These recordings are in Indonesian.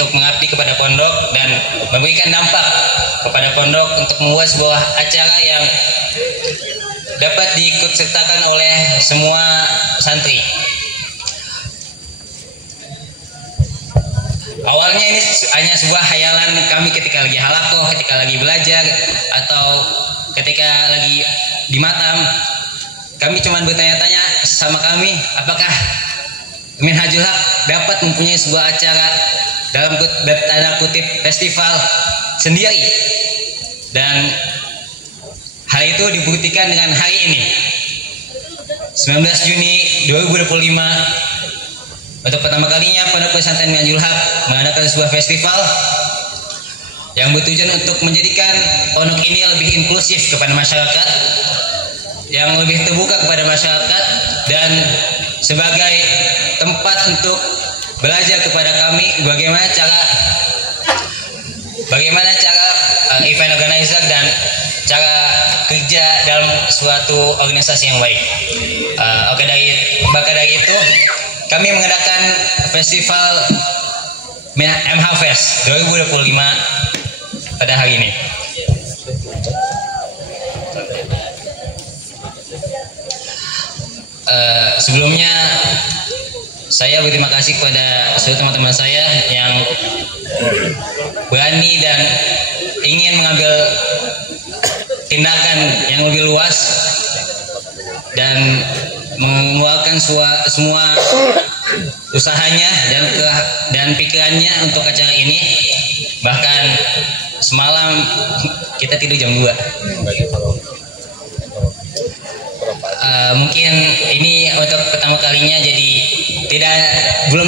untuk mengabdi kepada pondok dan memberikan dampak kepada pondok untuk membuat sebuah acara yang dapat diikutsertakan oleh semua santri. Awalnya ini hanya sebuah khayalan kami ketika lagi halakoh, ketika lagi belajar, atau ketika lagi di matam. Kami cuma bertanya-tanya sama kami, apakah Minhajul Haq dapat mempunyai sebuah acara dalam tanda kutip festival sendiri. Dan hal itu dibuktikan dengan hari ini 19 Juni 2025, untuk pertama kalinya Pondok Pesantren Minhajul Haq mengadakan sebuah festival yang bertujuan untuk menjadikan pondok ini lebih inklusif kepada masyarakat, yang lebih terbuka kepada masyarakat, dan sebagai tempat untuk belajar kepada kami bagaimana cara event organizer dan cara kerja dalam suatu organisasi yang baik. Maka dari itu kami mengadakan festival MH Fest 2025 pada hari ini. Sebelumnya saya berterima kasih kepada seluruh teman-teman saya yang berani dan ingin mengambil tindakan yang lebih luas dan mengeluarkan semua usahanya dan pikirannya untuk acara ini. Bahkan semalam kita tidur jam 2. Mungkin ini untuk pertama kalinya, jadi belum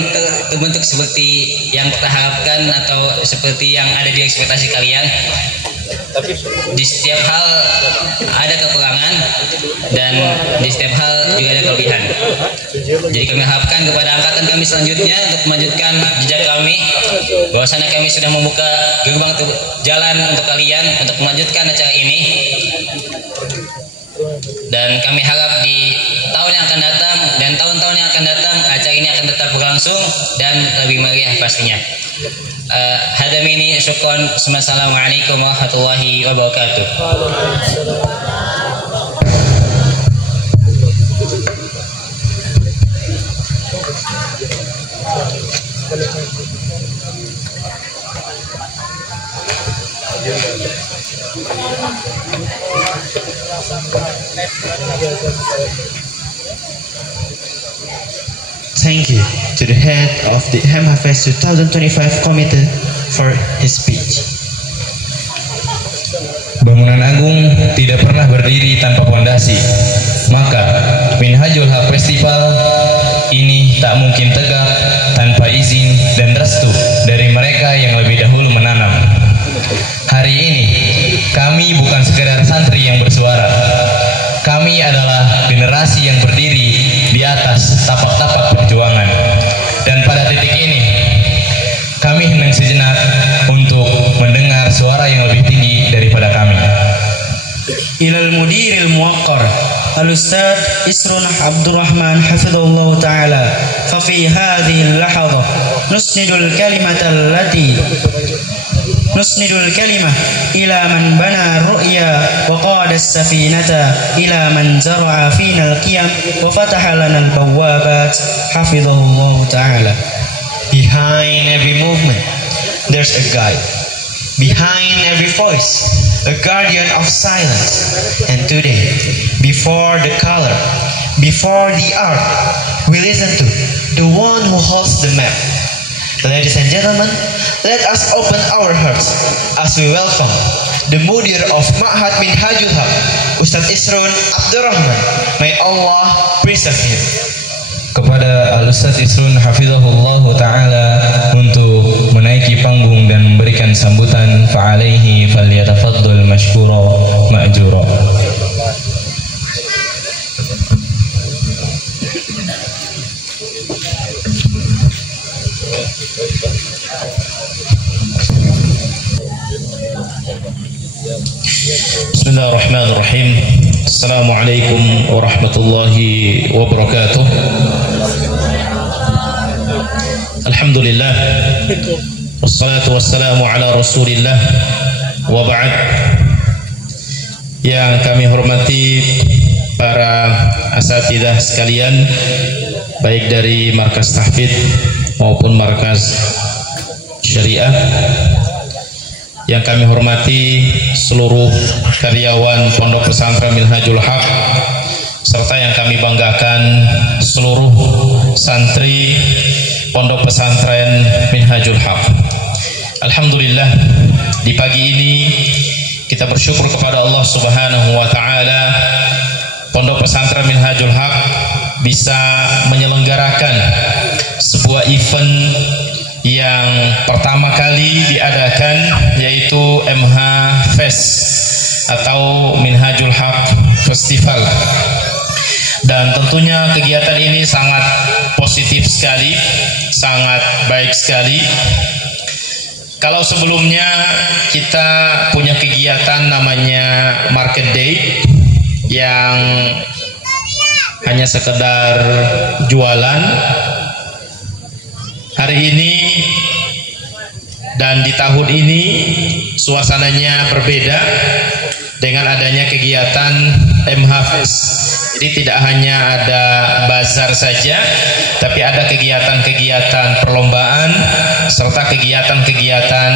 terbentuk seperti yang kita harapkan atau seperti yang ada di ekspektasi kalian. Di setiap hal ada kekurangan dan di setiap hal juga ada kelebihan. Jadi kami harapkan kepada angkatan kami selanjutnya untuk melanjutkan jejak kami, bahwasanya kami sudah membuka gerbang jalan untuk kalian untuk melanjutkan acara ini. Dan kami harap di tahun yang akan datang dan tahun-tahun yang akan datang acara ini akan tetap berlangsung dan lebih meriah pastinya. Hadamini syukron. Assalamualaikum warahmatullahi wabarakatuh. Thank you to the head of the MHFest 2025 committee for his speech. Bangunan agung tidak pernah berdiri tanpa pondasi, maka Minhajul Haq Festival ini tak mungkin tegak tanpa izin dan restu dari mereka yang lebih dahulu menanam. Hari ini kami bukan sekedar santri yang bersuara, kami adalah generasi yang berdiri di atas tapak-tapak perjuangan. Dan pada titik ini kami hendak sejenak untuk mendengar suara yang lebih tinggi daripada kami. Ilal mudiril muwaqqar al-ustadz Isrun Abdurrahman hafizahullah ta'ala, fa fi hadhihi al-lahadha nusnidul kalimah ila man bana ru'ya wa qada as-safinata ila man zara'a fina al-qiyam wa fataha lana al-bawwabat hafizahullah ta'ala. Behind every movement there's a guide. Behind every voice, a guardian of silence. And today, before the color, before the art, we listen to the one who holds the map. Ladies and gentlemen, let us open our hearts as we welcome the mudir of Ma'had Minhajul Haq, Ustadz Isrun Abdurrahman. May Allah preserve him. Kepada Al-Ustadz Isrun hafizahullah ta'ala untuk menaiki panggung dan memberikan sambutan, fa'alaihi falyatafaddal mashkura ma'jura. Bismillahirrahmanirrahim. Assalamualaikum warahmatullahi wabarakatuh. Alhamdulillah, Wassalatu wassalamu ala Rasulillah wa ba'd. Yang kami hormati para asatidzah sekalian, baik dari markas tahfidz maupun markas syariah. Yang kami hormati seluruh karyawan Pondok Pesantren Minhajul Haq, serta yang kami banggakan seluruh santri Pondok Pesantren Minhajul Haq. Alhamdulillah, di pagi ini kita bersyukur kepada Allah Subhanahu wa taala, Pondok Pesantren Minhajul Haq bisa menyelenggarakan sebuah event yang pertama kali diadakan, yaitu MH Fest atau Minhajul Haq Festival. Dan tentunya kegiatan ini sangat positif sekali, sangat baik sekali. Kalau sebelumnya kita punya kegiatan namanya Market Day yang hanya sekedar jualan, hari ini dan di tahun ini suasananya berbeda dengan adanya kegiatan MH Fest. Jadi tidak hanya ada bazar saja, tapi ada kegiatan-kegiatan perlombaan serta kegiatan-kegiatan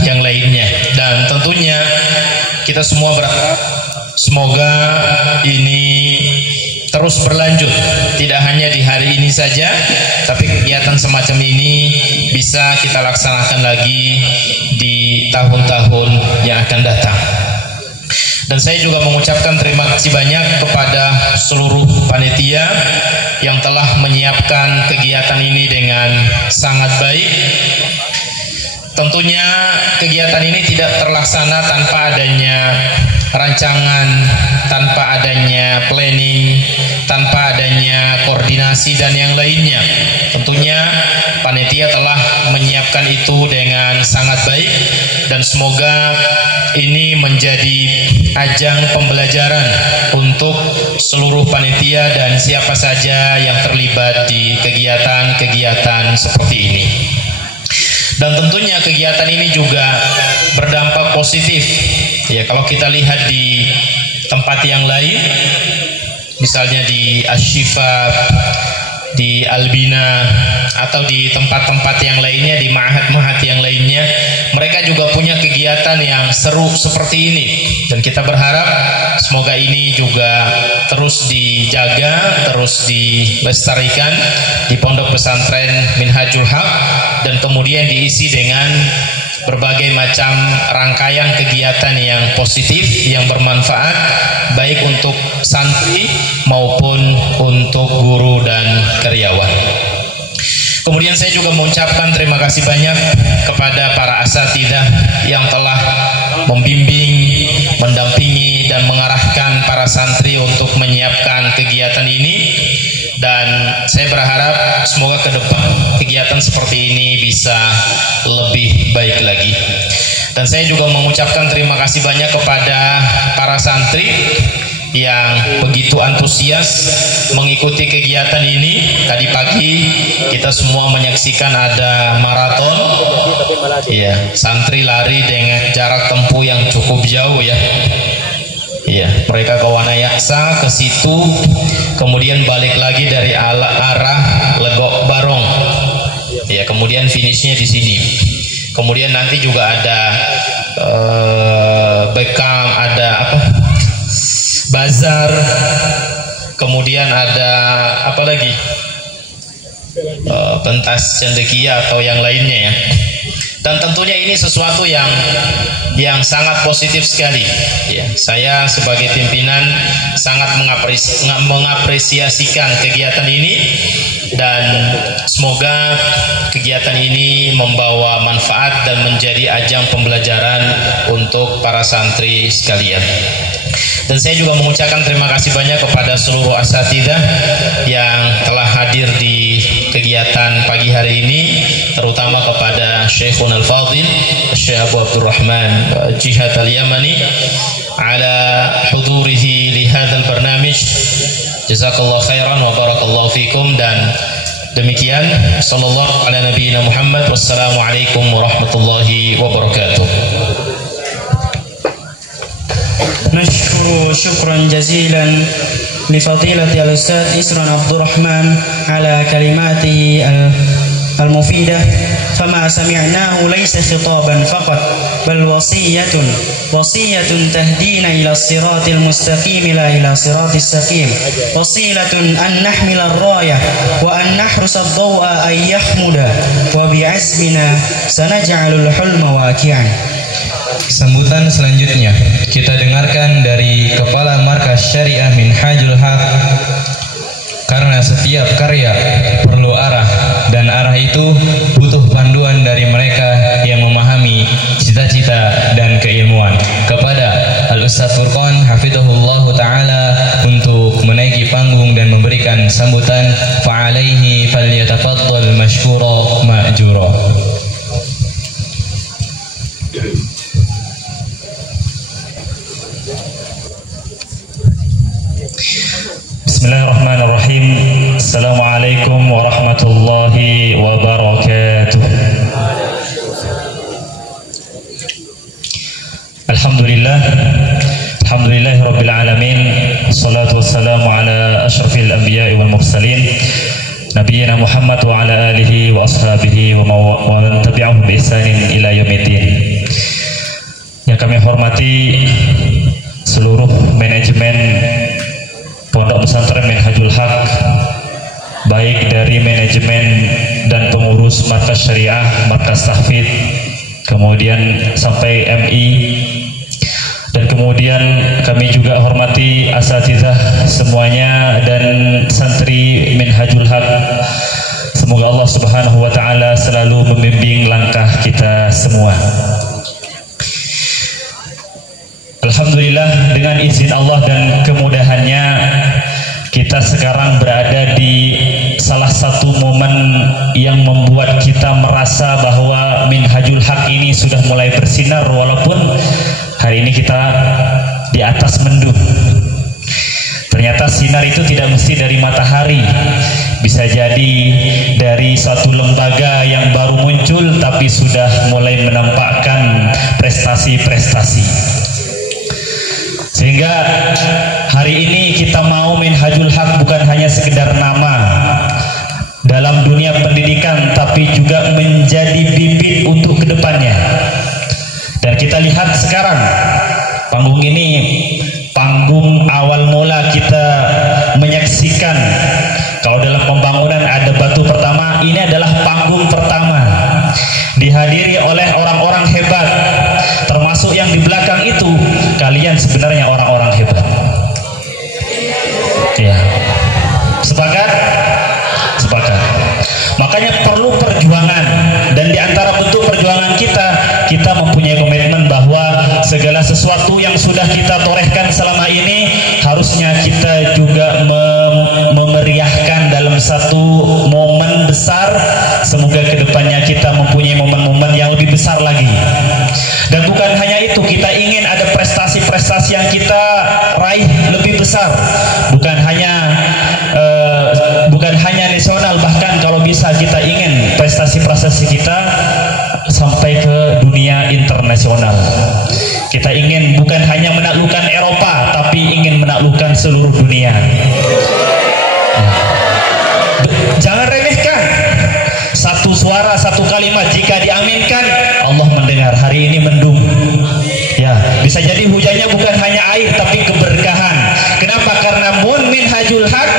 yang lainnya. Dan tentunya kita semua berharap semoga ini terus berlanjut, tidak hanya di hari ini saja, tapi kegiatan semacam ini bisa kita laksanakan lagi di tahun-tahun yang akan datang. Dan saya juga mengucapkan terima kasih banyak kepada seluruh panitia yang telah menyiapkan kegiatan ini dengan sangat baik. Tentunya kegiatan ini tidak terlaksana tanpa adanya rancangan, tanpa adanya planning, tanpa adanya koordinasi dan yang lainnya. Tentunya panitia telah menyiapkan itu dengan sangat baik, dan semoga ini menjadi ajang pembelajaran untuk seluruh panitia dan siapa saja yang terlibat di kegiatan-kegiatan seperti ini. Dan tentunya kegiatan ini juga berdampak positif. Ya, kalau kita lihat di tempat yang lain, misalnya di Ashifa, di Albina, atau di tempat-tempat yang lainnya, di ma'had-ma'had yang lainnya, mereka juga punya kegiatan yang seru seperti ini. Dan kita berharap semoga ini juga terus dijaga, terus dilestarikan di Pondok Pesantren Minhajul Haq, dan kemudian diisi dengan berbagai macam rangkaian kegiatan yang positif, yang bermanfaat, baik untuk santri maupun untuk guru dan karyawan. Kemudian saya juga mengucapkan terima kasih banyak kepada para asatidzah yang telah membimbing, mendampingi, dan mengarahkan para santri untuk menyiapkan kegiatan ini. Dan saya berharap semoga ke depan kegiatan seperti ini bisa lebih baik lagi. Dan saya juga mengucapkan terima kasih banyak kepada para santri yang begitu antusias mengikuti kegiatan ini. Tadi pagi kita semua menyaksikan ada maraton. Ya, santri lari dengan jarak tempuh yang cukup jauh ya. Ya, mereka ke Wanayaksa, ke situ, kemudian balik lagi dari arah Legok Barong. Ya, kemudian finishnya di sini. Kemudian nanti juga ada bekam, ada apa? Bazar. Kemudian ada apa lagi? Pentas cendekia atau yang lainnya ya. Dan tentunya ini sesuatu yang sangat positif sekali. Ya, saya sebagai pimpinan sangat mengapresiasikan kegiatan ini, dan semoga kegiatan ini membawa manfaat dan menjadi ajang pembelajaran untuk para santri sekalian. Dan saya juga mengucapkan terima kasih banyak kepada seluruh asatidzah yang telah hadir di kegiatan pagi hari ini, terutama kepada Syekhun Al-Fadhil Syekh Abu Abdurrahman Jihad Al-Yamani ala hudurihi li hadzal barnamij. Jazakallahu khairan wa barakallahu fikum. Dan Demikian, sallallahu ala nabiyina Muhammad. Wassalamualaikum warahmatullahi wabarakatuh. نشكر شكرا جزيلا لفضيلة الأستاذ إسرا عبد الرحمن على كلماته المفيدة. فما سمعناه ليس خطابا فقط بل وصية تهدينا إلى الصراط المستقيم لا إلى صراط السقيم. وصيلة أن نحمل الراية وأن نحرس الضوء أن يخمد وبعزمنا سنجعل الحلم واقعا. Sambutan selanjutnya kita dengarkan dari Kepala Markas Syariah Minhajul Haq. Karena setiap karya perlu arah, dan arah itu butuh panduan dari mereka yang memahami cita-cita dan keilmuan. Kepada Al-Ustaz Furqan hafizahullah ta'ala untuk menaiki panggung dan memberikan sambutan, fa'alaihi falyatafaddal mashkura ma'jura. Bismillahirrahmanirrahim. Assalamualaikum warahmatullahi wabarakatuh. Alhamdulillahirabbil alamin. Wassalatu wassalamu ala asyrafil anbiya'i wal mursalin nabiyina Muhammad wa ala alihi wa ashabihi wa man tabi'ahum bi ihsanin ila yaumiddin. Yang kami hormati seluruh manajemen Pondok Pesantren Minhajul Haq, baik dari manajemen dan pengurus markas syariah, markas tahfidz, kemudian sampai MI, dan kemudian kami juga hormati asatizah semuanya dan santri Minhajul Haq. Semoga Allah Subhanahu wa taala selalu membimbing langkah kita semua. Alhamdulillah, dengan izin Allah dan kemudahannya kita sekarang berada di salah satu momen yang membuat kita merasa bahwa Minhajul Haq ini sudah mulai bersinar, walaupun hari ini kita di atas mendung. Ternyata sinar itu tidak mesti dari matahari, bisa jadi dari suatu lembaga yang baru muncul tapi sudah mulai menampakkan prestasi-prestasi. Sehingga hari ini kita mau Minhajul Haq bukan hanya sekedar nama dalam dunia pendidikan, tapi juga menjadi bibit untuk kedepannya. Dan kita lihat sekarang panggung ini, panggung awal mula kita menyaksikan. Kalau dalam pembangunan ada batu pertama, ini adalah panggung pertama, dihadiri oleh orang-orang hebat, termasuk yang di belakang itu. Kalian sebenarnya orang-orang hebat. Ya, sepakat? Sepakat. Makanya perlu perjuangan, dan di antara bentuk perjuangan kita mempunyai komitmen bahwa segala sesuatu yang sudah kita torehkan selama ini harusnya kita juga memeriahkan dalam satu momen besar. Semoga kedepannya kita mempunyai momen-momen yang lebih besar lagi. Dan bukan hanya itu, kita ingin ada prestasi-prestasi yang kita raih lebih besar, bukan hanya nasional, bahkan kalau bisa kita ingin prestasi-prestasi kita sampai ke dunia internasional. Kita ingin bukan hanya menaklukkan Eropa, tapi ingin menaklukkan seluruh dunia. Jangan remehkan. Satu suara, satu kalimat jika diaminkan, Allah mendengar. Hari ini mendung. Ya, bisa jadi hujannya bukan hanya air tapi keberkahan. Kenapa? Karena Minhajul Haq.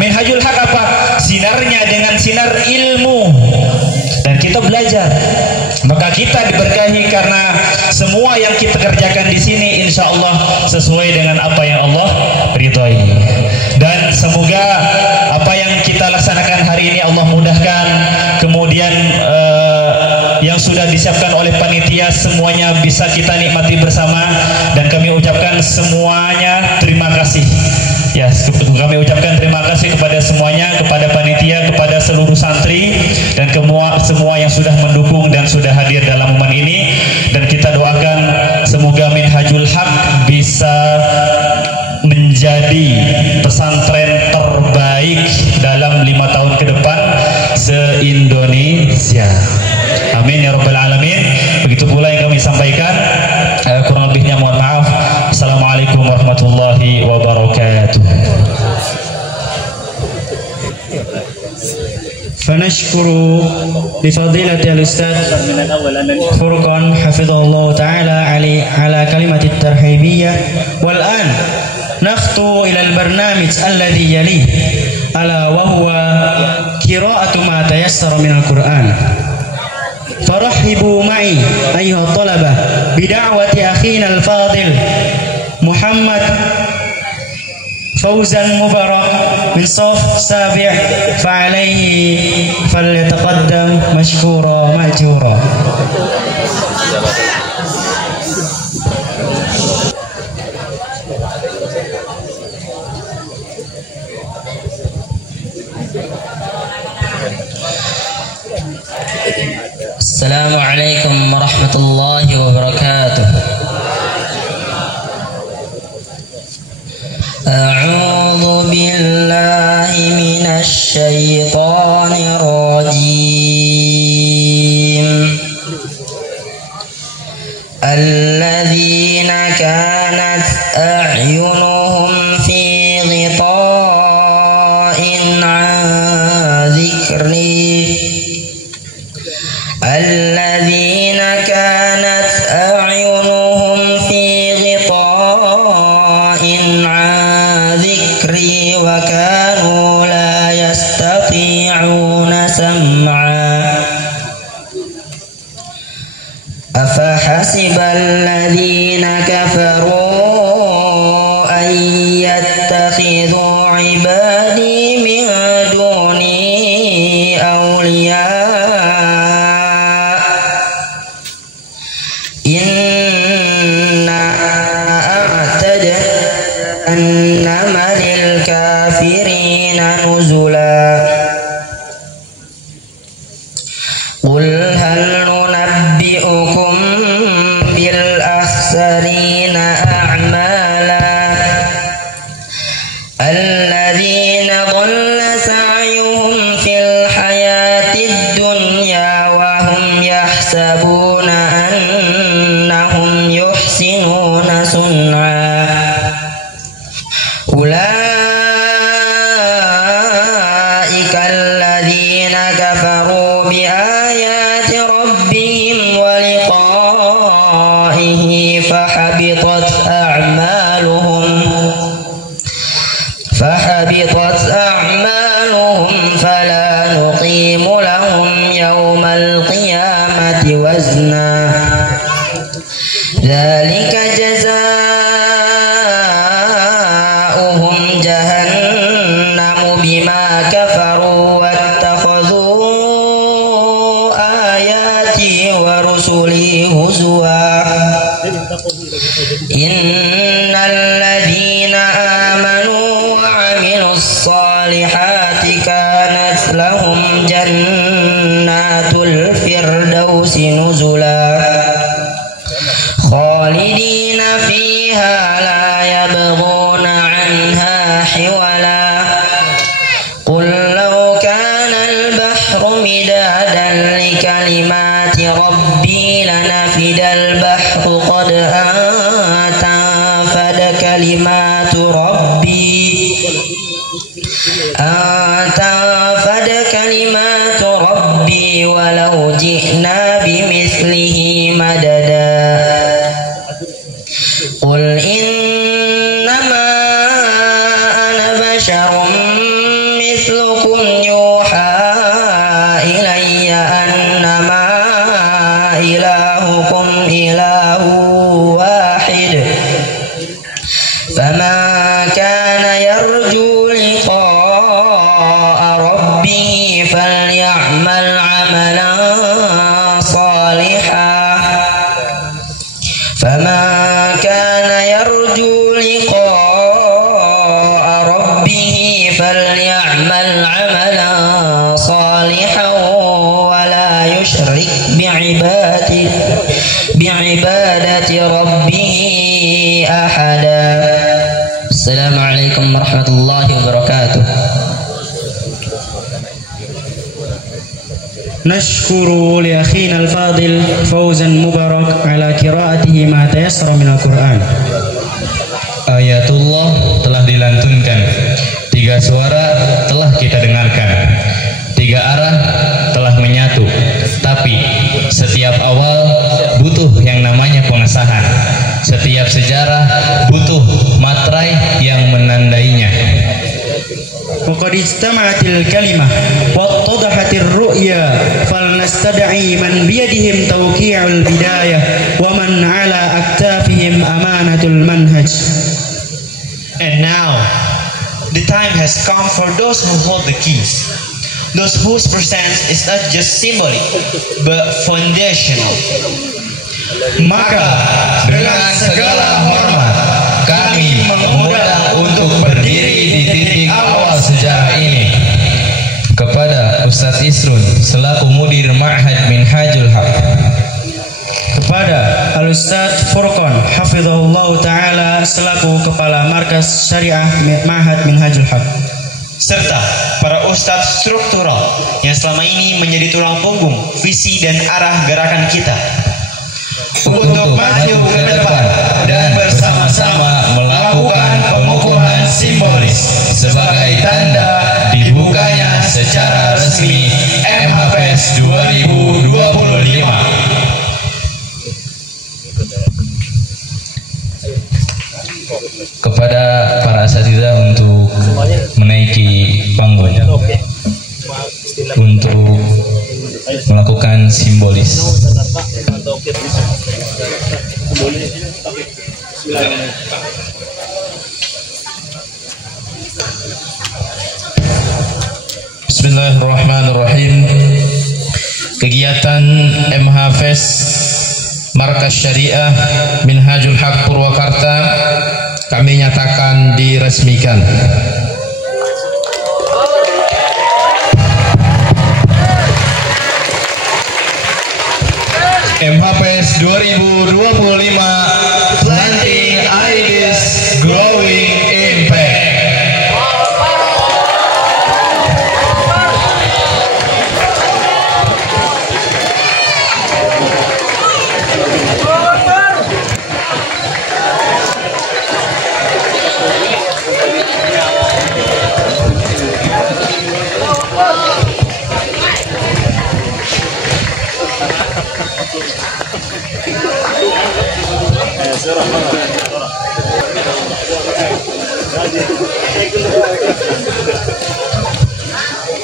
Minhajul Haq apa? Sinarnya dengan sinar ilmu. Dan kita belajar. Maka kita diberkahi karena semua yang kita kerjakan di sini insya Allah sesuai dengan apa yang Allah ridhoi. Dan semoga apa yang kita laksanakan hari ini Allah mudahkan. Kemudian yang sudah disiapkan oleh panitia semuanya bisa kita nikmati bersama, dan kami ucapkan semuanya terima kasih. Ya, kami ucapkan terima kasih kepada semuanya, kepada panitia, kepada seluruh santri, dan semua yang sudah mendukung dan sudah hadir dalam momen ini. Dan kita doakan semoga Minhajul Haq bisa menjadi pesantren terbaik dalam 5 tahun ke depan. Amin ya rabbal alamin. Begitu pula yang kami sampaikan, kurang lebihnya mohon maaf. Assalamualaikum warahmatullahi wabarakatuh. فنشكر لفضيلة الأستاذ فرقان حفظه الله تعالى على كلمة الترحيبية. والآن نخطو إلى البرنامج الذي يليه ألا وهو قراءة ما تيسر من القرآن. فرحبوا معي أيها الطلبة بدعوة أخينا الفاضل محمد فوزا مبارك من صف سابع، فعليه فليتقدم مشكورا مأجورا. Assalamualaikum warahmatullahi wabarakatuh. A'udzu billahi minasy syaithanir rajim. Alladzina kanat a'yunuhum fi ghita'in 'an dzikri. Alladzina kanat a'yunuhum fi ghita'in 'an dzikri wa kanu la yastati'una sam'a. Afahasibal ladzina kafaru an yattakhidhu 'ibadi min duni awliya. Inna a'tadna lil kafirina nuzula. Qul hal nunabbi'ukum bil akhsarina a'mala alladzina dhalla sa'yuhum fil hayatid dunya wa hum yahsabuna annahum yuhsinuna sun'a. Ulaika alladzina kafaru bi ayati rabbihim wa liqa'ihi fahabitat a'maluhum fala nuqimu lahum yawmal qiyamati wazna. Dzalika jazaa'uhum jahannamu bima kafaru wattakhadhu ayati wa rusuli huzwa. Innal ladzina amanu wa 'amilus solihati kanat lahum jannatul firdausi nuzula. Khalidina fiha la yabghuna 'anha hiwala. Qul law kana al-bahru midadan li kalimati rabbi lanafidal bahru qad tanfada kalimatu rabbi walau ji'na bimithlihi madada. Qul innama ana basyarum mithlukum yuha ilayya annama ilahukum ilahu wahid. Faman kana yarju liqa'a rabbih falya'mal 'amalan salihan. Faman kana yarju liqa'a rabbih falya'mal 'amalan salihan wa la yushrik bi'ibadati rabbih ahada. Assalamualaikum warahmatullahi wabarakatuh. نشكر لأخينا الفاضل فوزا مبارك على قراءته ما تيسر من القرآن. Ayatullah telah dilantunkan, 3 suara telah kita dengarkan, 3 arah telah menyatu. Tapi setiap awal butuh yang namanya pengesahan, setiap sejarah butuh materai yang menandainya. وقد اجتمعت الكلمة واتضحت الرؤيا فلنستدعي من بيدهم توقيع البداية ومن على أكتافهم أمانة المنهج. And now, the time has come for those who hold the keys, those whose presence is not just symbolic, but foundational. Maka dengan segala hormat kami mengundang untuk berdiri di titik awal sejarah ini kepada Ustadz Isrun selaku Mudir Ma'had Minhajul Haq, kepada Al-Ustadz Furqan hafizahullah ta'ala selaku Kepala Markas Syariah Ma'had Minhajul Haq, serta para ustadz struktural yang selama ini menjadi tulang punggung visi dan arah gerakan kita untuk maju ke depan dan bersama-sama melakukan pengukuhan simbolis sebagai tanda dibukanya secara resmi MHFest 2025. kepada para asatidzah untuk menaiki panggung untuk melakukan simbolis. Bismillahirrahmanirrahim. Kegiatan MHFest Markas Syariah Minhajul Haq Purwakarta kami nyatakan diresmikan. MHFest 2025 Planting Ideas Growing Impact.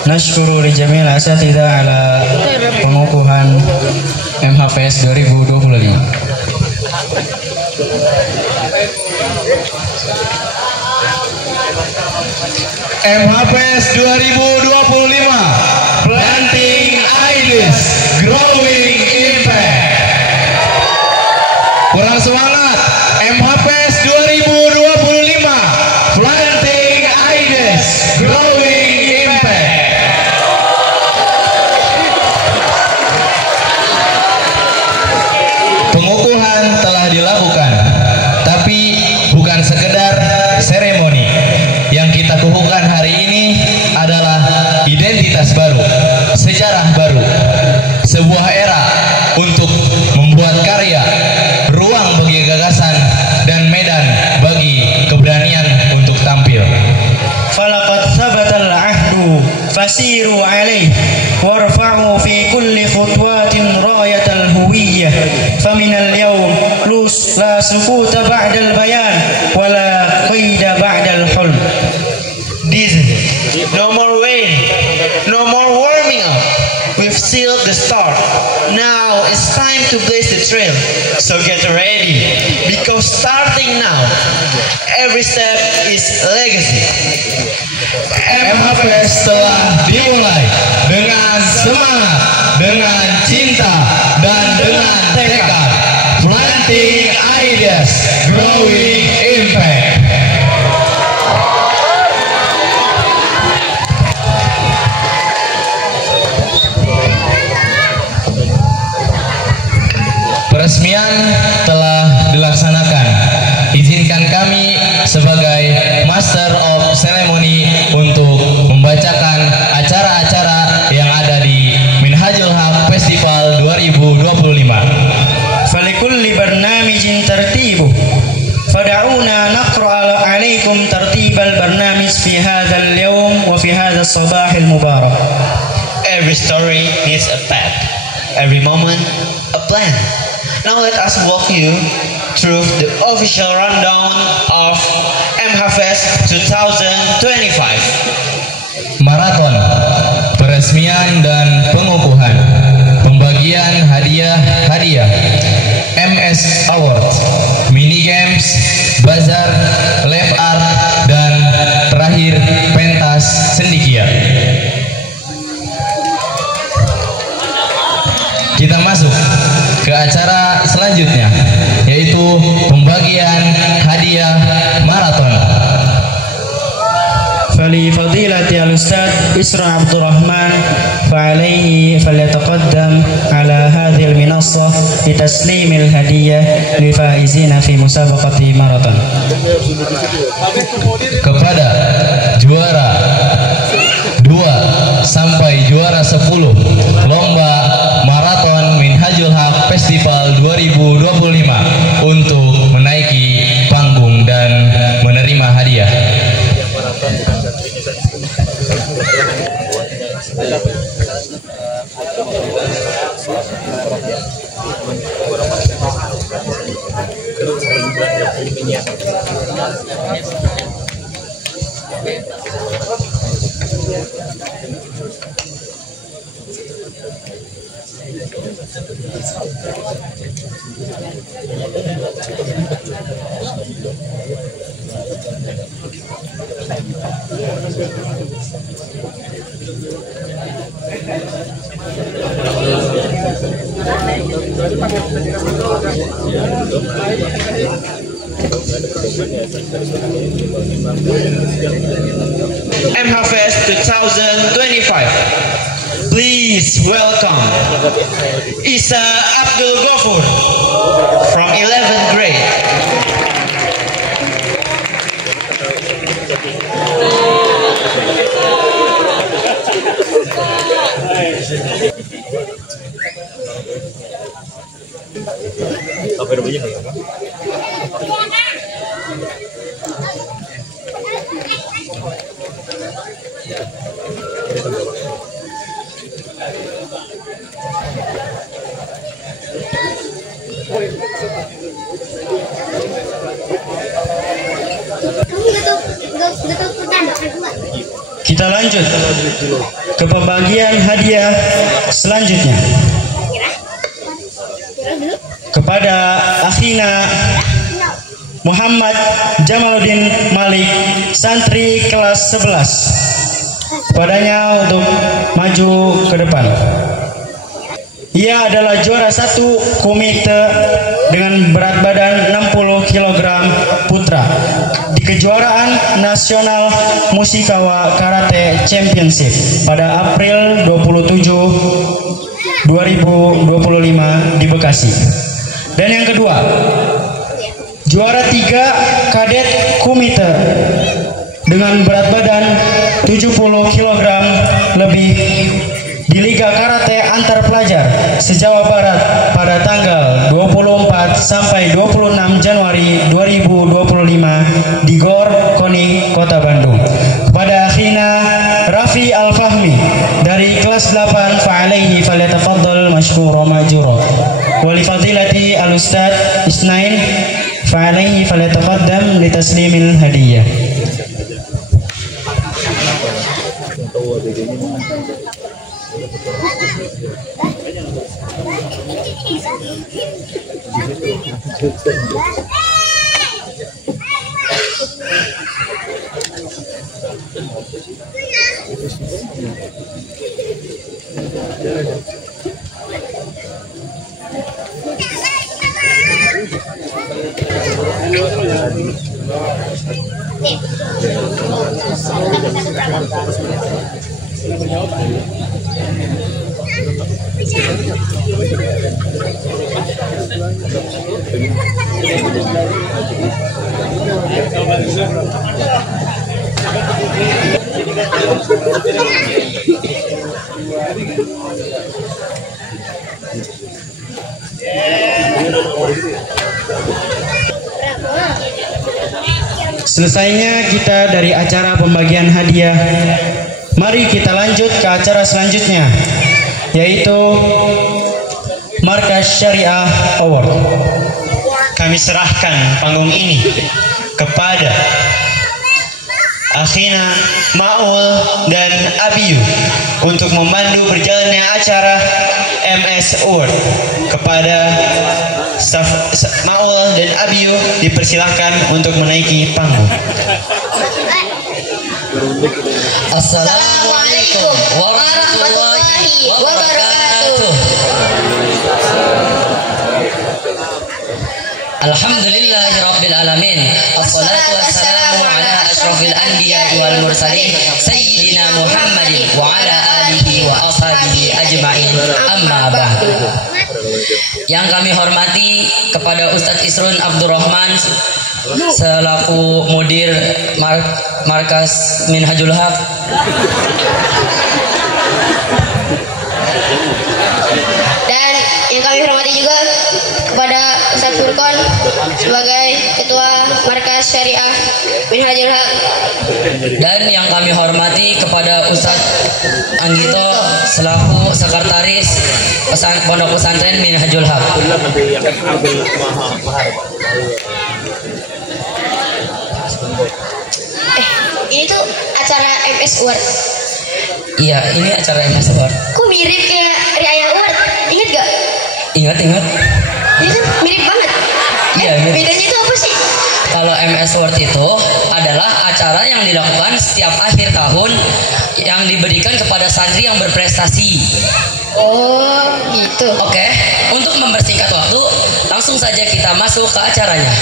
Nashkuru li jamil asatidzah ala pengukuhan MHFest 2025. MHFest 2025 Planting Ideas Growing Impact. Kurang semangat. MHFest 2025 Planting Ideas Growing Impact. Pengukuhan telah dilakukan, tapi bukan sekedar seremoni. Yang kita kukuhkan hari ini adalah identitas baru, sejarah baru, sebuah era untuk membuat karya, ruang bagi gagasan, dan medan bagi keberanian untuk tampil. Falaqad thabatal ahdu fasiru alaih warfa'u fi kulli khutwatin rayatal huwiyyah faminal yawm la sukuta ba'dal bayan wala qida ba'dal hulm. No more waiting, no more warming up. We've sealed the start. Now it's time to blaze the trail. So get ready, because starting now, every step is legacy. MHFest telah dimulai dengan semangat, dengan cinta, dan dengan tekad. Planting Ideas, Growing Impact. Peresmian telah dilaksanakan. Izinkan kami sebagai Master of Ceremony untuk membacakan acara-acara yang ada di Minhajul every moment a plan. Now let us walk you through the official rundown of MHFest 2025. Maraton, peresmian dan pengukuhan, pembagian hadiah, MS Award, mini games, bazar, lab art, dan terakhir pentas sendikia. Kita masuk ke acara selanjutnya, yaitu pembagian hadiah maraton. فلفضيلة الأستاذ إسراء عبد الرحمن فعليه فليتقدم على هذه المنصة لتسليم الهدية للفائزين في مسابقة ماراثون. Kepada juara 2 sampai juara 10 lomba maraton Minhajul Haq Festival 2025 untuk menaiki panggung dan menerima hadiah. MHFest 2025. Please welcome Isa Abdul Ghafur from 11th grade. Kita lanjut ke pembagian hadiah selanjutnya. Kepada akhina Muhammad Jamaluddin Malik, santri kelas 11. Padanya untuk maju ke depan. Ia adalah juara 1 komite dengan berat badan 60 kg putra di kejuaraan nasional Mushikawa Karate Championship pada April 27 2025 di Bekasi. Dan yang kedua, juara 3 kadet komite dengan berat badan 70 kg lebih di Liga Karate Antar Pelajar se-Jawa Barat pada tanggal 24 sampai 26 Januari 2025 di Gor Koni, Kota Bandung. Kepada akhina Raffi Al-Fahmi dari kelas 8, fa'alaihi falyatafaddal mashkura majura. Wa li fadilati al-ustad Isnain fa'alaihi falyataqaddam li taslimil hadiyah. Selesainya kita dari acara pembagian hadiah, mari kita lanjut ke acara selanjutnya, yaitu Markas Syariah Award. Kami serahkan panggung ini kepada Akhina, Maul, dan Abiyu untuk memandu berjalannya acara MS Award. Kepada Maul dan Abiyu dipersilahkan untuk menaiki panggung. Assalamualaikum warahmatullahi wabarakatuh. Alhamdulillahirabbil alamin. Assalatu wassalamu ala asyrofil anbiya'i wal mursalin sayyidina Muhammadin wa ala alihi wa ashabihi ajma'in. Amma ba'du. Yang kami hormati kepada Ustadz Isrun Abdurrahman selaku mudir Markas Minhajul Haq, dan yang kami hormati juga kepada Ustadz Furqon sebagai Ketua Markas Syariah Minhajul Haq, dan yang kami hormati kepada Ustadz Anggito selaku Sekretaris Pondok Pesantren Minhajul Haq. Ini tuh acara MS Award. Iya, ini acara MS Award. Kok mirip kayak Riaya Award? Ingat gak? Ingat. Ini kan mirip banget. Iya, mirip. Bedanya itu apa sih? Kalau MS Award itu adalah acara yang dilakukan setiap akhir tahun yang diberikan kepada santri yang berprestasi. Oh, gitu. Oke, untuk mempersingkat waktu, langsung saja kita masuk ke acaranya.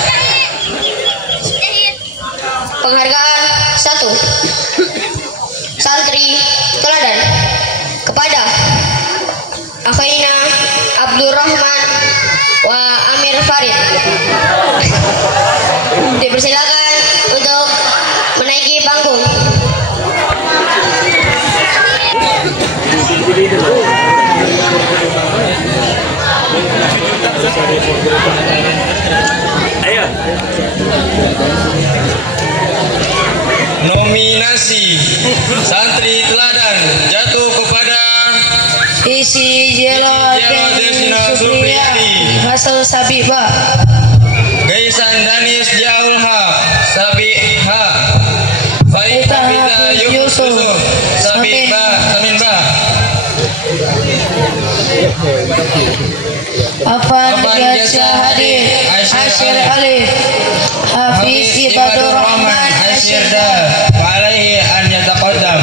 Penghargaan 1. Santri teladan kepada Akhina Abdurrahman wa Amir Farid. Dipersilakan untuk menaiki panggung. Ayo. Nominasi santri teladan jatuh kepada Isi Jelo Desina Supriyati, Hasil Sabiba, Gaisan Danis Jaulha, Sabiha, Faita Yusuf, Saminba, Afan Jasya Hadi, Asyir Alif, Hafiz Ibadur Rahman, Asyir Dal. Alaihi an yataqaddam.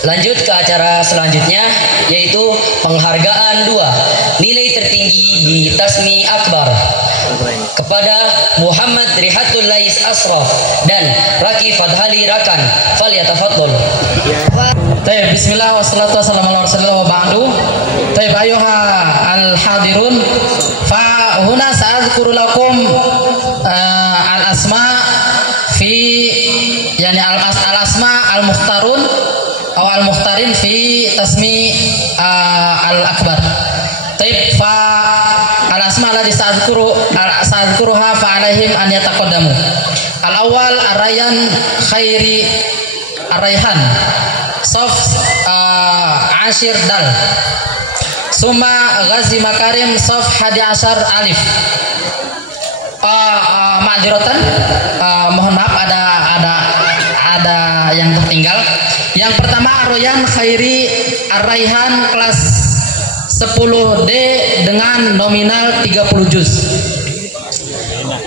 Lanjut ke acara selanjutnya, yaitu penghargaan 2 nilai tertinggi di Tasmi Akbar kepada Muhammad Rihatul Lais Asraf dan Raki Fadhali Rakan. Falyatafaddal. Tayyib, bismillah wassalatu wassalamu ala rasulillah wa ba'du. Tayyib, ayuha al-hadirun, fa huna sa'adhkuru lakum al-asma fi yani al-asma al-mukhtarun atau al-mukhtarin fi tasmi al-akbar. Tayyib, fa al-asma alladhi sa'adhkuruha fa alaihim an yataqaddamu. Al-awwal Ar-Rayyan Khairi Ar-Rayhan Sof Ashir Dal, Suma Ghazi Makarim Sof Hadi Ashar Alif. Ma'dzirotan, mohon maaf ada yang tertinggal. Yang pertama Ar-Rayyan Khairi Ar-Rayhan kelas 10D dengan nominal 30 juz.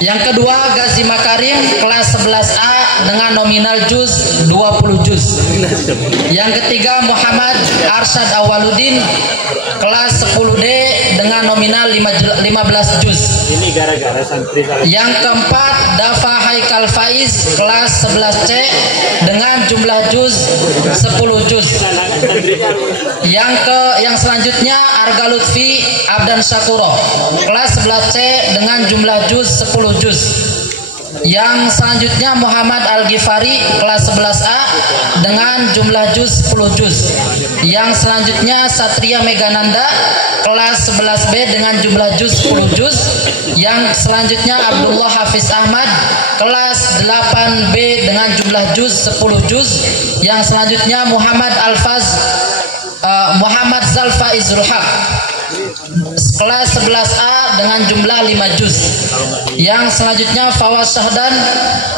Yang kedua Gazi Makarim kelas 11A dengan nominal juz 20 juz. Yang ketiga Muhammad Arsyad Awaludin kelas 10D dengan nominal 15 juz. Yang keempat Dafa Haikal Faiz kelas 11C dengan jumlah juz 10 juz. Yang selanjutnya Arga Lutfi Abdan Syakuro kelas 11C dengan jumlah juz 10 juz. Yang selanjutnya Muhammad Al-Ghifari kelas 11A dengan jumlah juz 10 juz. Yang selanjutnya Satria Megananda kelas 11B dengan jumlah juz 10 juz. Yang selanjutnya Abdullah Hafiz Ahmad kelas 8B dengan jumlah juz 10 juz. Yang selanjutnya Muhammad Zalfa Izul Haq kelas 11A dengan jumlah 5 juz. Yang selanjutnya Fawaz Syahdan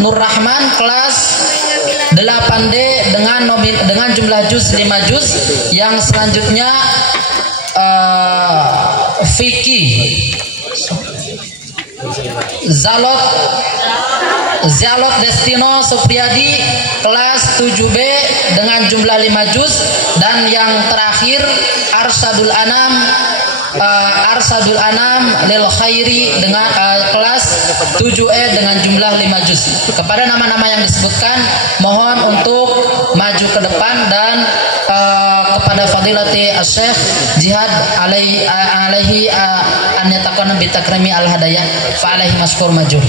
Nur Rahman kelas 8D dengan jumlah juz 5 juz. Yang selanjutnya Vicky Zalot Destino Supriyadi kelas 7B dengan jumlah 5 juz. Dan yang terakhir Arsadul Anam Lil Khairi dengan kelas 7E dengan jumlah 5 juz. Kepada nama-nama yang disebutkan mohon untuk maju ke depan dan kepada Fadilati Syekh Jihad alaihi an yataqana bi takrimi al hadaya fa alaihi mashkur majur.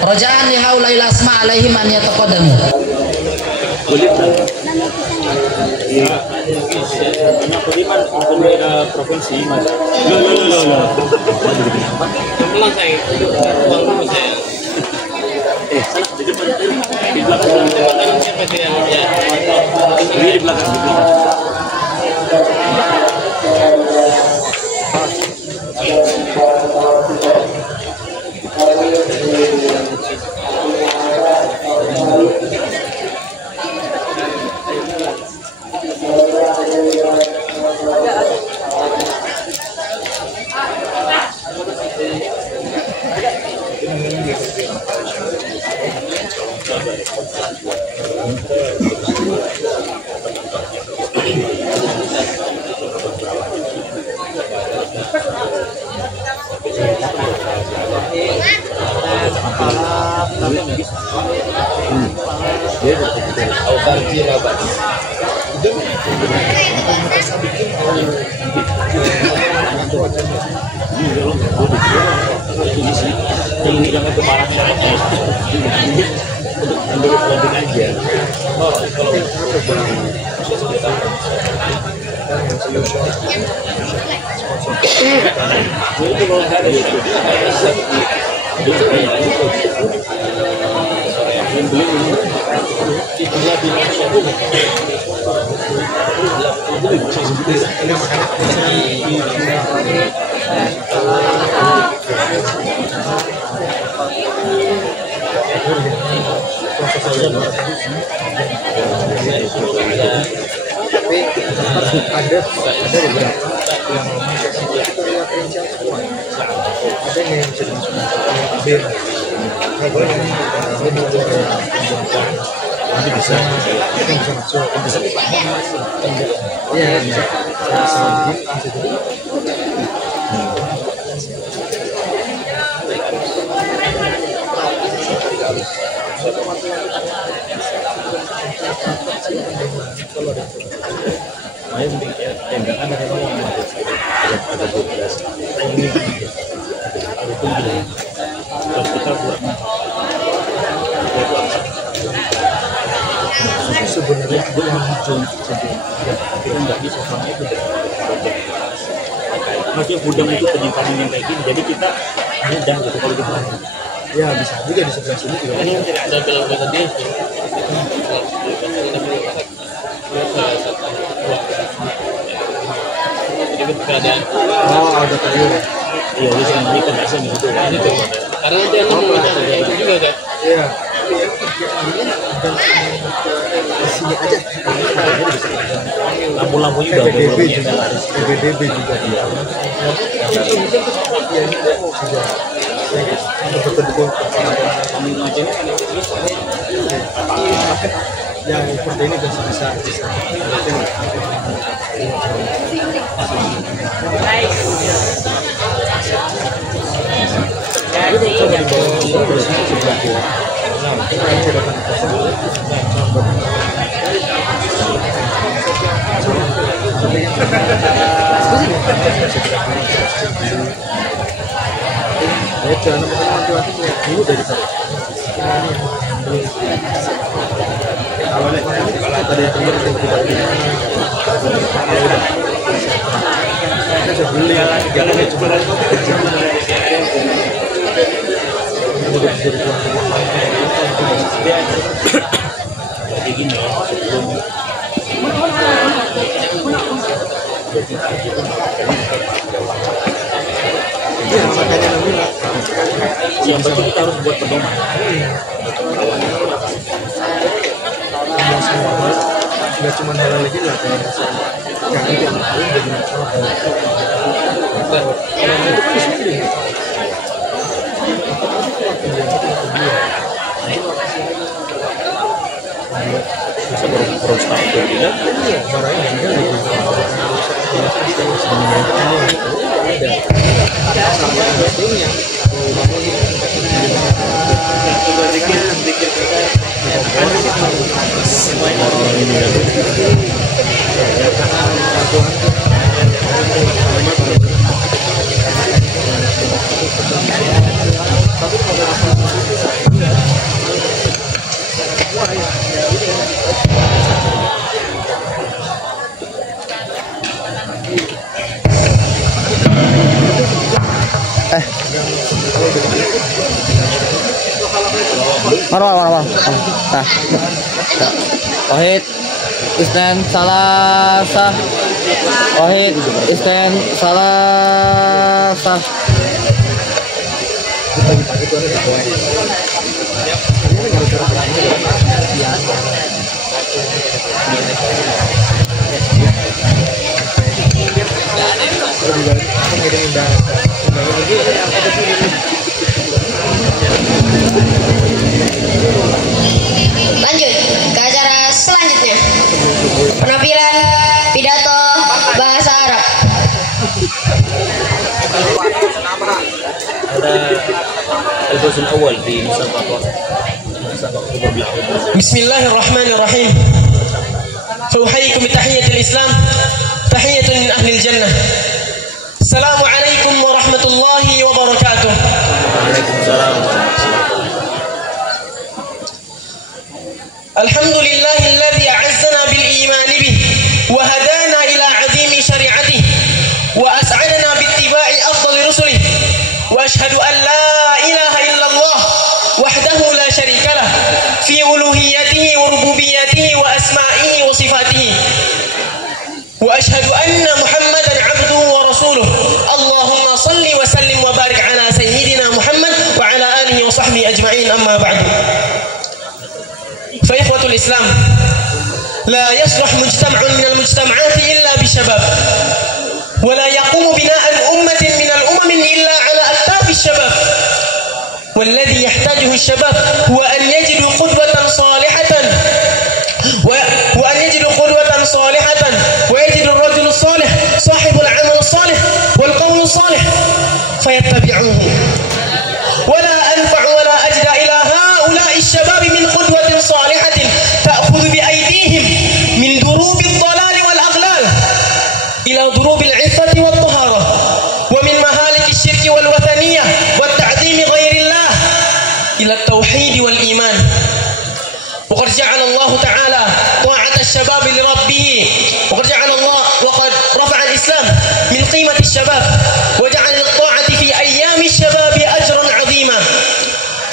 Rojaan li haulai lasma alaihim an yataqaddamu. Provinsi di belakang sebenarnya gue yang hijau kita nggak bisa sama itu maksudnya gudang itu penyimpanan yang kayak gini, jadi kita mudah gitu kalau kita ya bisa juga di sebelah sini juga ini yang tidak ada bilang bahasa dia jadi ketika ada ada kayu iya di sini kita bisa gitu kan itu karena nanti yang ngomong itu juga kan iya dan di sini aja lampu juga. PBDB juga dia. Betul-betul yang seperti ini bisa. Yang penting kita harus buat pedoman. Nggak cuma halal lagi lah kayak kangen yang lain jadi masalah. Itu kan disiplin. Terus tahu tidak? Barangnya enggak Marwah. Nah. Wahid isnan salasah. Wahid isnan salasah. Lanjut ke acara selanjutnya. Penampilan pidato bahasa Arab. Ada al-juz'ul awal di musabaqah Bismillahirrahmanirrahim. Fauhayyikum bitahiyyatil Islam, tahiyyatun min ahli al-jannah. Assalamualaikum warahmatullahi wabarakatuh. Waalaikumsalam. Alhamdulillahilladzi a'azzana bil iman bih wa hadana ila 'azimi syari'atih wa as'adana bi ittiba'i afdali rusulih wa ashhadu an la ilaha illallah wahdahu la syarika lah fi uluhiyyatihi wa rububiyyatihi wa asma'ihi wa sifatihi wa ashhadu anna Muhammadan 'abduhu wa rasuluh. Allahumma salli wa sallim wa barik ala sayyidina Muhammad wa ala alihi wa sahbihi ajma'in, amma ba'du. فإخوة الإسلام لا يصلح مجتمع من المجتمعات إلا بشباب ولا يقوم بناء أمة من الأمم إلا على أكتاف الشباب والذي يحتاجه الشباب هو أن يجدوا قدوة صالحة ويجد الرجل الصالح صاحب العمل الصالح والقول الصالح فيتبعوه ولا أنفع ولا أجدى إلى هؤلاء الشباب من قدوة صالحة تأخذ بأيديهم من دروب الضلال والأغلال إلى دروب العفة والطهارة ومن مهالك الشرك والوثنية والتعظيم غير الله إلى التوحيد والإيمان. وقد جعل الله تعالى طاعة الشباب لربه وقد رفع الإسلام من قيمة الشباب وجعل الطاعة في أيام الشباب أجرا عظيما،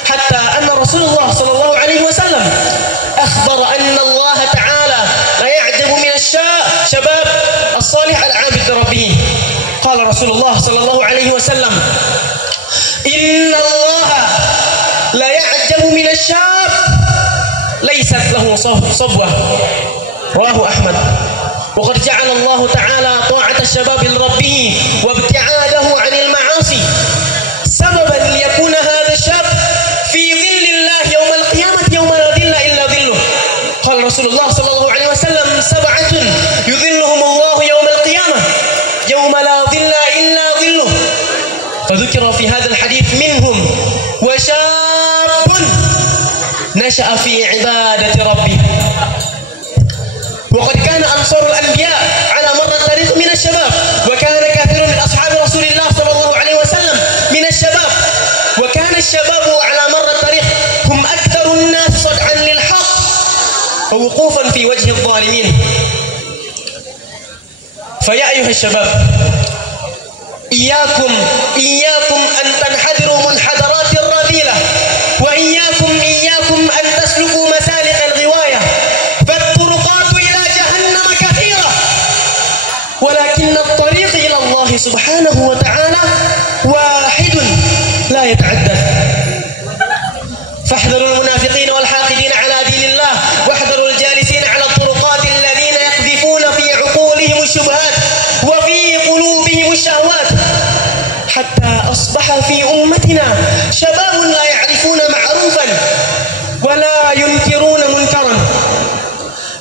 حتى أن رسول الله صلى الله عليه وسلم أخبر أن الله تعالى لا يعجب من الشباب الصالح العابد لربه. قال رسول الله صلى الله عليه وسلم: إن الله لا يعجب من الشاب ليست له صبوة. رواه أحمد. وقد جعل الله نشأ في عبادة ربه. وقد كان أنصار الأنبياء على مر التاريخ من الشباب، وكان كثير من أصحاب رسول الله صلى الله عليه وسلم من الشباب، وكان الشباب على مر التاريخ هم أكثر الناس صدعا للحق ووقوفا في وجه الظالمين. فيا أيها الشباب، إياكم أن تنحدروا منحدرات الرذيلة، وإياكم أن تسلكوا مسالك الغواية، فالطرقات إلى جهنم كثيرة، ولكن الطريق إلى الله سبحانه وتعالى واحد لا يتعدد. فاحذروا المنافقين والحاقدين على دين الله، واحذروا الجالسين على الطرقات الذين يقذفون في عقولهم الشبهات وفي قلوبهم الشهوات، حتى أصبح في أمتنا شباب لا يعرفون معروفا ولا ينكرون منكرا،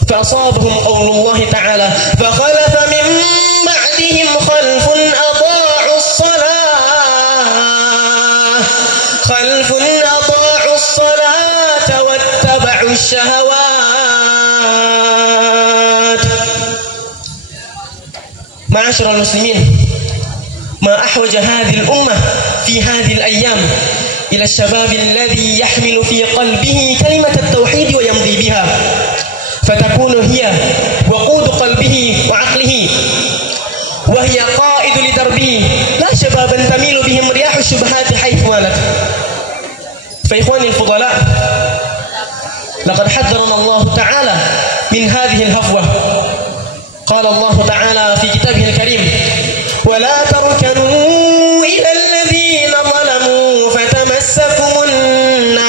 فأصابهم قول الله تعالى: فخلف من بعدهم خلف أضاعوا الصلاة واتبعوا الشهوات. معاشر المسلمين، ما أحوج هذه الأمة في هذه الأيام إلى الشباب الذي يحمل في قلبه كلمة التوحيد ويمضي بها، فتكون هي وقود قلبه وعقله، وهي قائد لدربه، لا شبابا تميل بهم رياح الشبهات حيث مالت. فإخواني الفضلاء، لقد حذرنا الله تعالى من هذه الهفوة. قال الله تعالى في كتابه الكريم: ولا تركنوا إلى الذين ظلموا فتمسكم النار.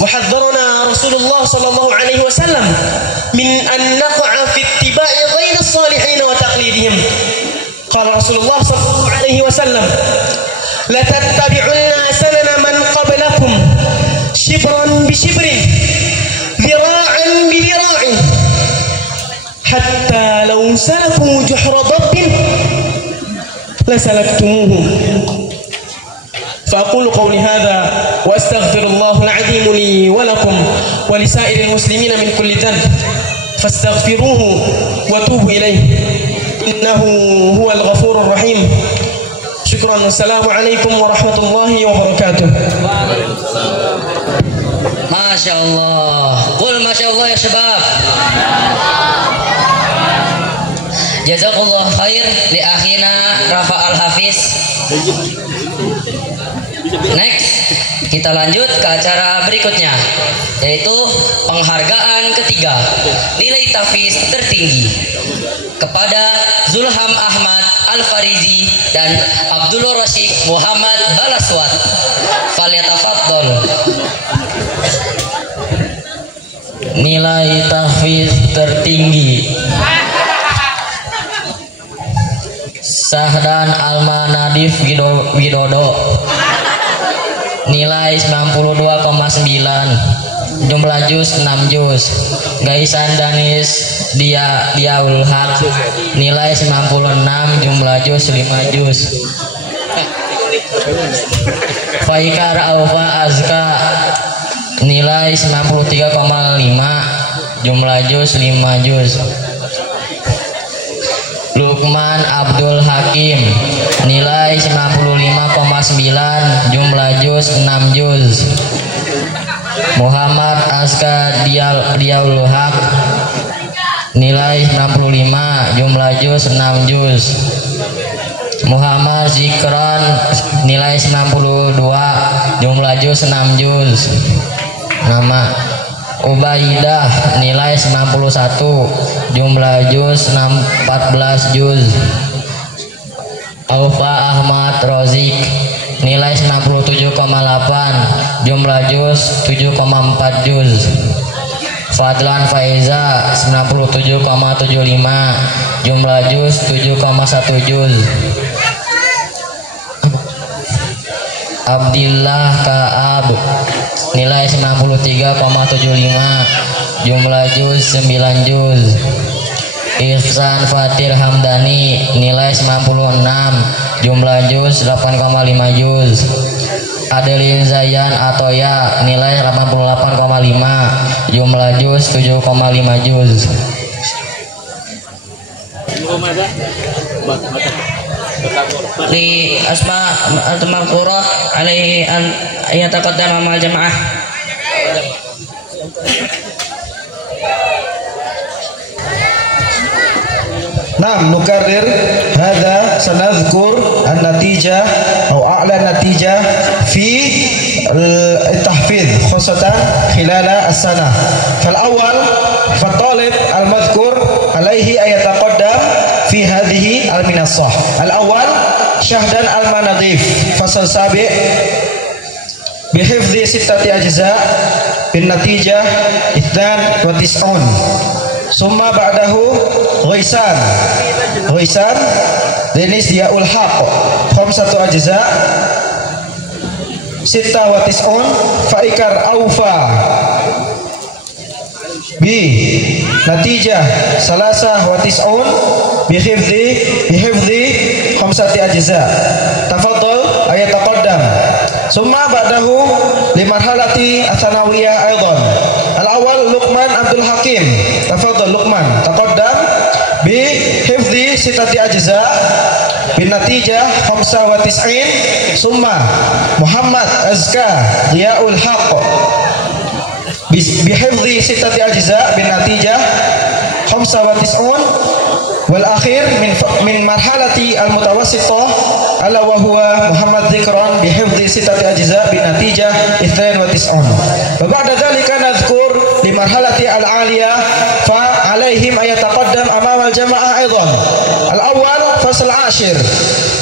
وحذرنا رسول الله صلى الله عليه وسلم من أن نقع في اتباع غير الصالحين وتقليدهم. قال رسول الله صلى الله عليه وسلم: لتتبعن سنن من قبلكم شبرا بشبر ذراعا بذراع حتى لو سلكوا جحر ضب لسلكتموه. فأقول قولي هذا وأستغفر الله العظيم لي ولكم ولسائر المسلمين من كل ذنب، فاستغفروه وتوبوا إليه، إنه هو الغفور الرحيم. شكرا، والسلام عليكم ورحمة الله وبركاته. Masya Allah. Qul Masya Allah ya syabab. Jazakallah khair li akhina Rafa Al-Hafiz. Next, kita lanjut ke acara berikutnya, yaitu penghargaan ketiga nilai tahfiz tertinggi kepada Zulham Ahmad Al-Farizi dan Abdul Rashid Muhammad Balaswat. Falyatafaddal. Nilai tahfiz tertinggi Sahdan Alma Nadif Widodo, nilai 92,9, jumlah juz 6 juz. Gaisan Danis Diaul Haq, nilai 96, jumlah juz 5 juz. Faikar Aufa Azka, nilai 93,5, jumlah juz 5 juz. Lukman Abdul Hakim, nilai 95,9, jumlah juz 6 juz. Muhammad Aska Diaul Haq, nilai 95, jumlah juz 6 juz. Muhammad Zikron, nilai 92, jumlah juz 6 juz. Nama Ubaidah, nilai 91, jumlah juz 14 juz. Aufa Ahmad Rozik, nilai 97,8, jumlah juz 7,4 juz. Fadlan Faiza 97,75, jumlah juz 7,1 juz. Abdillah Kaab, nilai 93,75, jumlah juz 9 juz. Ihsan Fatir Hamdani, nilai 96, jumlah juz 8,5 juz. Adelin Zayan Atoya nilai 88,5, jumlah juz 7,5 juz. Li asma al-mazkurah alaihi an yataqaddama ma'al jamaah. نعم نكرر هذا سنذكر النتيجة أو أعلى النتيجة في التحفيظ خاصة خلال السنة. فالأول فالطالب المذكور عليه أن يتقدم في هذه المنصة. الأول شهدا المناظيف فصل سابع بحفظ 6 أجزاء بالنتيجة 92. ثم بعده غيسان Denis Diaul Haq 5 أجزاء 96. Faikar Aufa بنتيجة 93 بحفظ 5 أجزاء. تفضل أيتقدم. ثم بعده لمرحلة الثانوية أيضا. الأول لقمان عبد الحكيم. تفضل لقمان تقدم بحفظ 6 أجزاء بالنتيجة 95. ثم محمد أزكى ضياء الحق بحفظ 6 أجزاء بالنتيجة 95. والأخير من مرحلة المتوسطة ألا وهو محمد ذكران بحفظ 6 أجزاء بالنتيجة 92. وبعد ذلك نذكر لمرحلة العالية فعليهم أن يتقدم أمام الجماعة أيضا. الأول فصل 10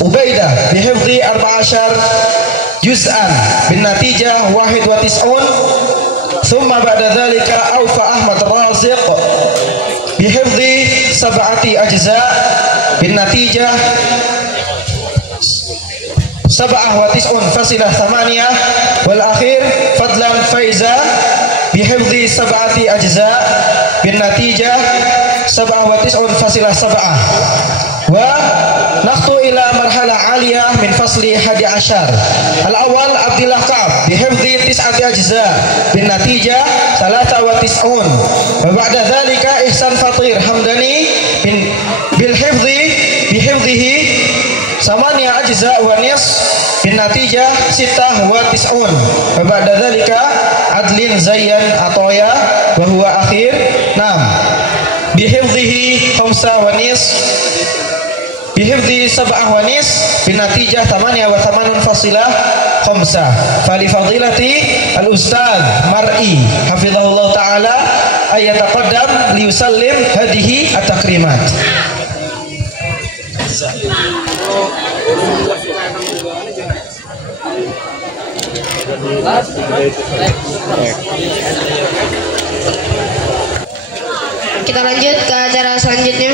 عبيدة بحفظ 14 جزءا بالنتيجة 91. ثم بعد ذلك أوفى أحمد رازق بحفظ 7 أجزاء بالنتيجة 97.8. والأخير فضلا فايزة بحفظ 7 أجزاء بالنتيجة 97.7. ونخطو إلى مرحلة عالية من فصل 11. الأول عبد الله كعب بحفظ 9 أجزاء بالنتيجة 93. وبعد ذلك إحسان فطير حمداني بحفظه 8 أجزاء ونصف بالنتيجة 96. وبعد ذلك عدلين زين عطايا وهو أخير نعم بحفظه 5 ونصف بحفظ 7 ونصف بالنتيجة 88.5. فلفضيلة الأستاذ مرئي حفظه الله تعالى أن يتقدم ليسلم هذه التكريمات. Kita lanjut ke acara selanjutnya.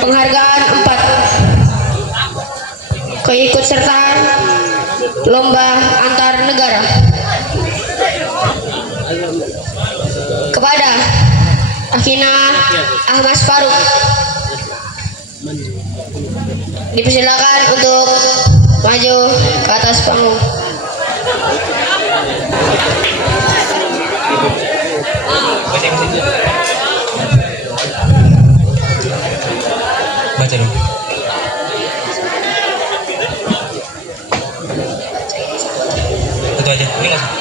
Penghargaan 4. Keikutsertaan lomba antar negara kepada Akhina Ahmad Faruk. Dipersilakan untuk maju ke atas panggung. Baca dulu. Itu aja. Ini nggak usah.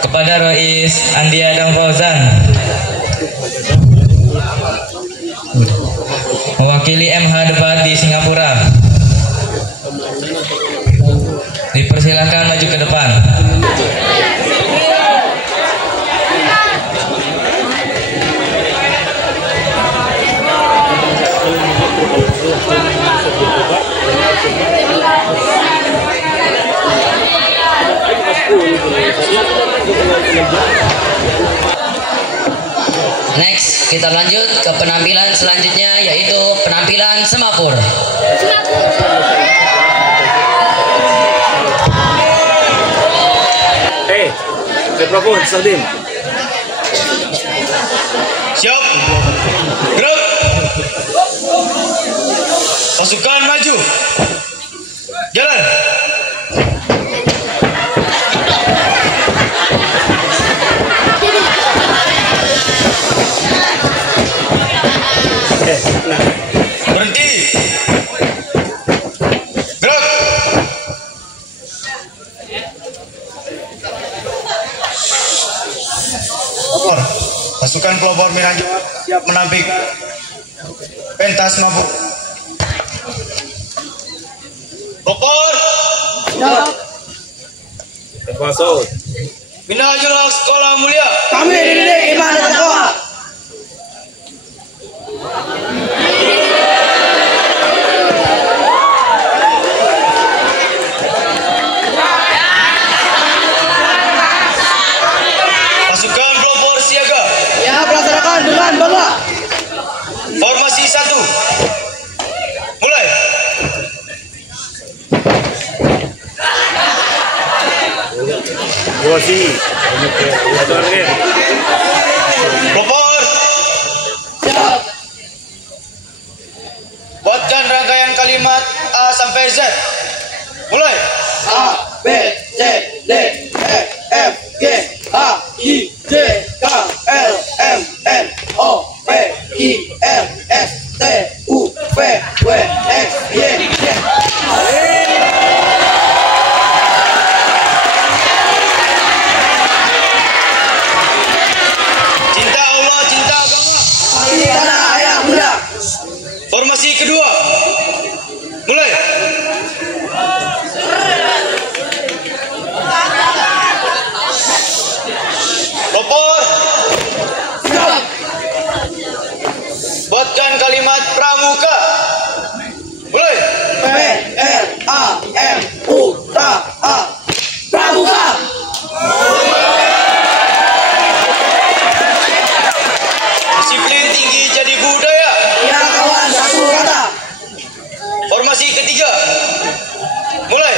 Kepada Rois Andi Adam Fauzan mewakili MH debat di Singapura, dipersilahkan maju ke depan. Next, kita lanjut ke penampilan selanjutnya, yaitu penampilan semapur. Mikrofon, Salim. Siap. Gerak. Pasukan pelopor Minhajul Haq siap menampik pentas mabuk. Pelopor Masuk. Minhajul Haq Sekolah Mulia. Kami dididik iman dan takwa. Pasukan pelopor siaga. Ya, pelaksanakan dengan bangga. Formasi 1. Mulai. Pelopor. Buatkan rangkaian kalimat A sampai Z. Mulai. A, B, C, D, E, F, G, H, I, J, K, L, M, N, O, P, Q, R, S, T, U, V, W, X, Y, Z. Cinta Allah, cinta agama. Di tanah ayah bunda. Formasi kedua. Mulai. Pelopor. Buatkan kalimat pramuka. Mulai. P, R, A, M, U, K, A. Pramuka. Disiplin tinggi jadi budaya. Ya kawan, satu kata. Formasi ketiga. Mulai.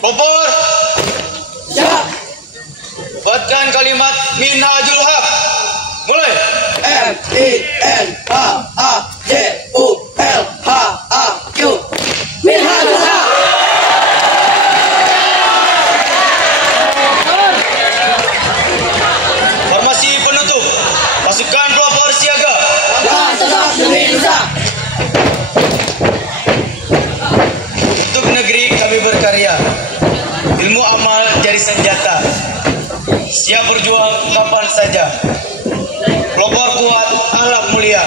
Pelopor. Siap. Buatkan kalimat Minhajul Haq. Mulai. M, I, N, H, A, J, U, L, H, A, Q. Minhajul Haq. Formasi penutup. Pasukan pelopor siaga. Dan tetap demi Indonesia. Untuk negeri kami berkarya. Ilmu amal jadi senjata. Siap berjuang kapan saja. Pelopor kuat, akhlak mulia.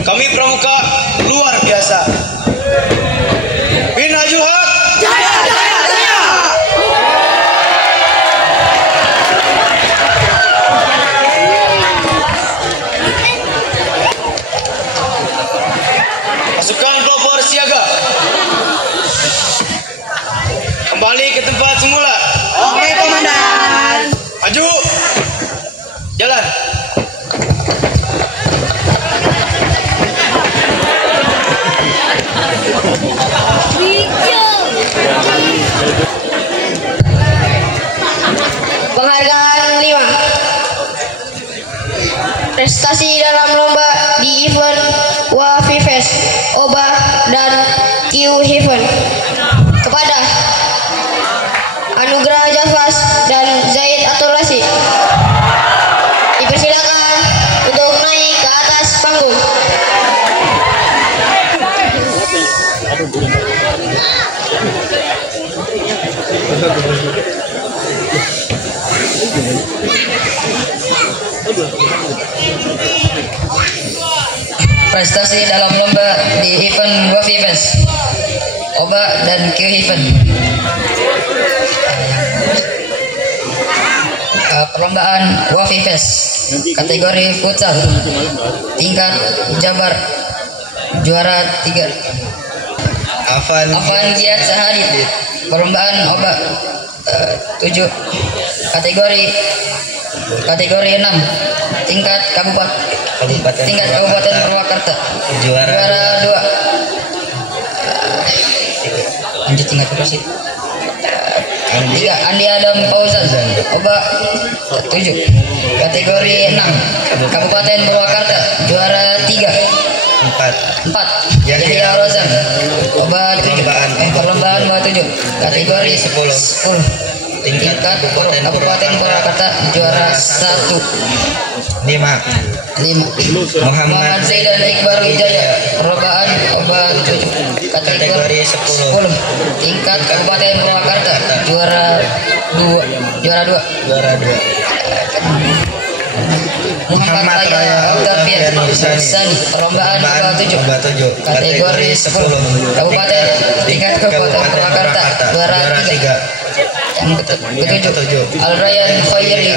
Kami pramuka luar biasa. Minhajul Haq. Jaya, jaya, jaya. Pasukan pelopor siaga. Kembali ke tempat semula. Oke, komandan. Maju. Jalan. Penghargaan 5. Prestasi dalam lomba di event Wafi Fest, Oba dan Q Heaven kepada Anugrah Jafas dan Zaid Atul Rashid. Dipersilakan untuk naik ke atas panggung. Prestasi dalam lomba di event Wafi Fest, Oba dan Q Heaven. Perlombaan Wafi Fest kategori futsal tingkat Jabar, juara 3 Afan Giat Sahadid. Perlombaan Oba 7 kategori 6 tingkat Kabupaten Purwakarta, juara 2. Lanjut tingkat berapa sih? 3 Andi Adam Fauzan, Oba 7 kategori 6 Kabupaten Purwakarta, juara 3. 4 Jadi Rozan, Oba 7 perlombaan Oba 7 kategori 10 tingkat Kabupaten Purwakarta, juara 1. 5 Muhammad Zaidan Iqbal Wijaya, perlombaan Oba 7 kategori 10 tingkat tingkat Kabupaten Purwakarta juara 2. Muhammad Raya Alfian Sani perlombaan lomba 7 kategori 10 Kabupaten tingkat Kabupaten Purwakarta juara 3. Yang ketujuh Al-Rayyan Khairi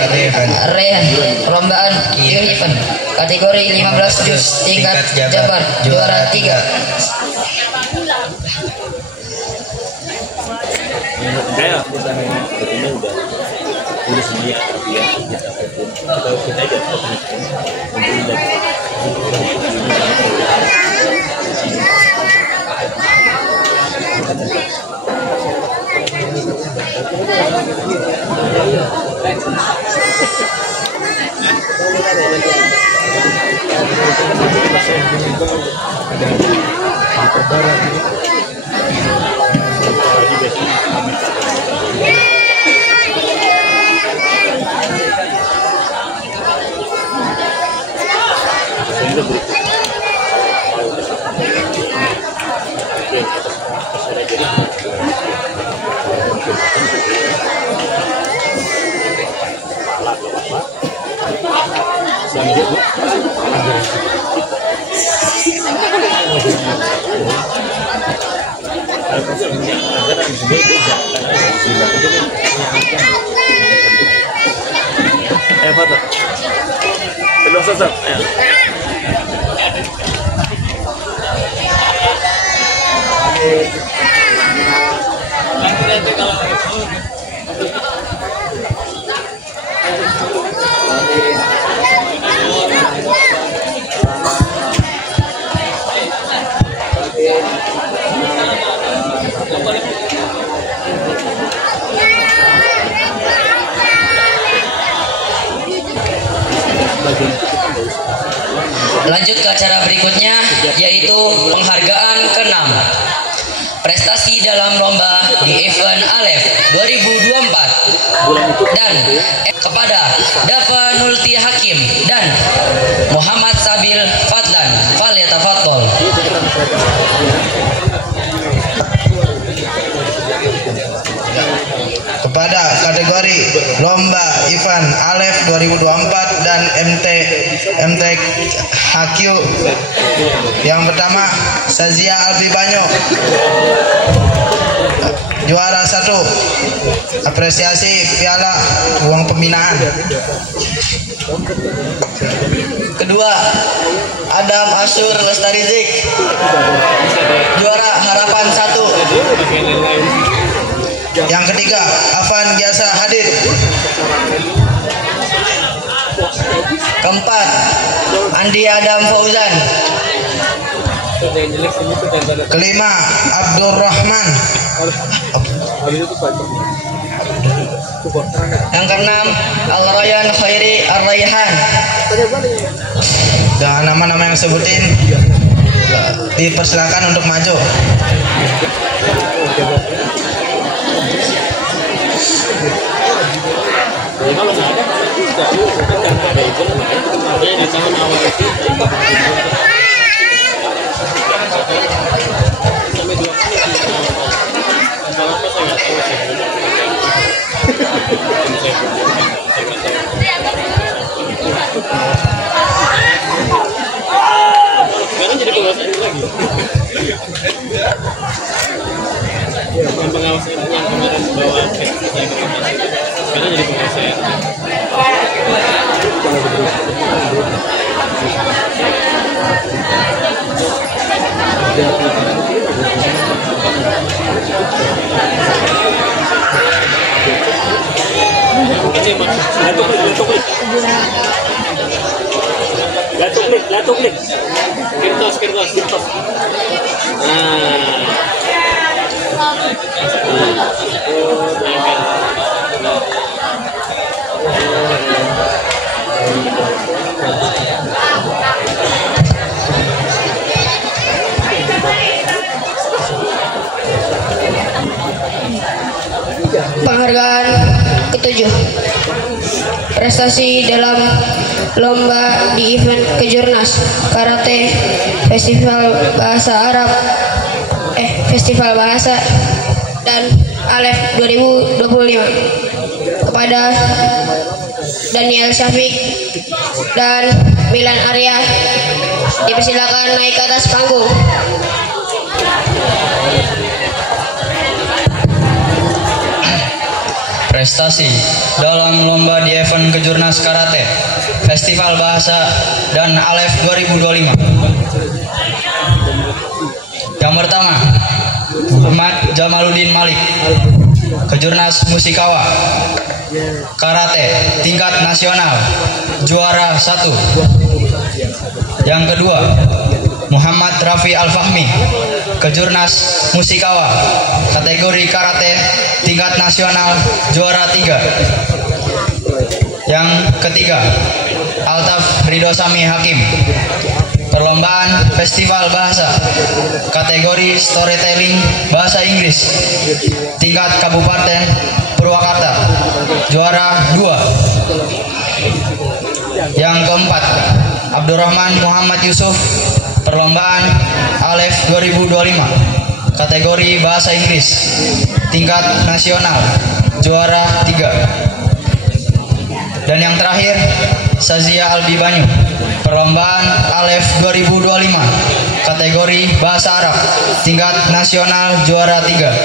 Rayhan perlombaan event kategori 15 juz tingkat Jabar juara 3. Kayak ini udah semuanya ya kita aja Foto. Terus sesat. Lanjut ke acara berikutnya, yaitu penghargaan ke-6 prestasi dalam lomba di event Alef 2024 dan kepada Dafa Nulti Hakim dan Muhammad Sabil Fadlan. Falyatafaddal. Kepada kategori lomba event Alef 2024 dan MT HQ yang pertama Sazia Albi Banyo juara 1, apresiasi piala uang pembinaan. Kedua Adam Asur Lestarizik juara harapan 1. Yang ketiga Afan Biasa hadir. Keempat Andi Adam Fauzan. Kelima Abdurrahman. Yang keenam Al-Rayyan Khairi Ar-Rayhan. Dengan nama-nama yang sebutin dipersilakan untuk maju. Kalau nggak ada kan ada itu makanya di tahun awal itu sampai 2 kali kalau apa saya nggak tahu sekarang jadi pengawasan lagi yang pengawasan yang kemarin bawa sekarang jadi pengawasan. Latuk. Kertas. Penghargaan ke-7 prestasi dalam lomba di event Kejurnas Karate Festival Bahasa dan Alef 2025. Kepada Daniel Syafiq dan Milan Arya dipersilakan naik ke atas panggung. Prestasi dalam lomba di event Kejurnas Karate Festival Bahasa dan Alef 2025. Yang pertama, Muhammad Jamaluddin Malik, Kejurnas Musikawa Karate tingkat nasional, juara 1. Yang kedua, Muhammad Rafi Al-Fahmi, Kejurnas Musikawa kategori karate tingkat nasional, juara 3. Yang ketiga, Altaf Ridosami Hakim, perlombaan Festival Bahasa kategori storytelling bahasa Inggris tingkat Kabupaten Purwakarta, juara 2. Yang keempat, Abdurrahman Muhammad Yusuf, perlombaan Alef 2025 kategori bahasa Inggris tingkat nasional, juara 3. Dan yang terakhir, Sazia Albi Banyu, perlombaan Alef 2025 kategori bahasa Arab tingkat nasional, juara 3.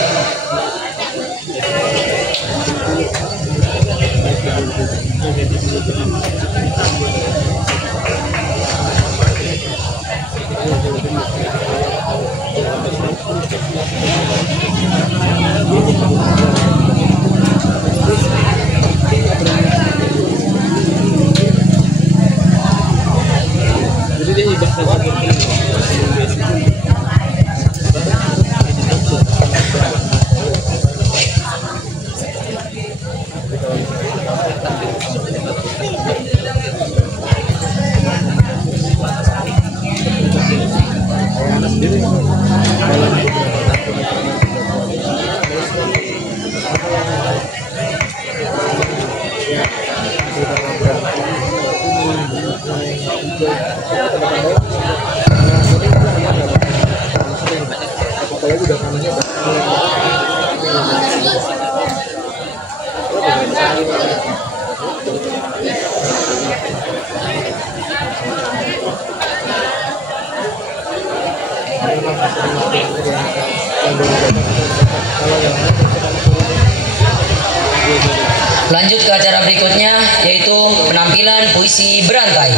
Lanjut ke acara berikutnya, yaitu penampilan puisi berantai.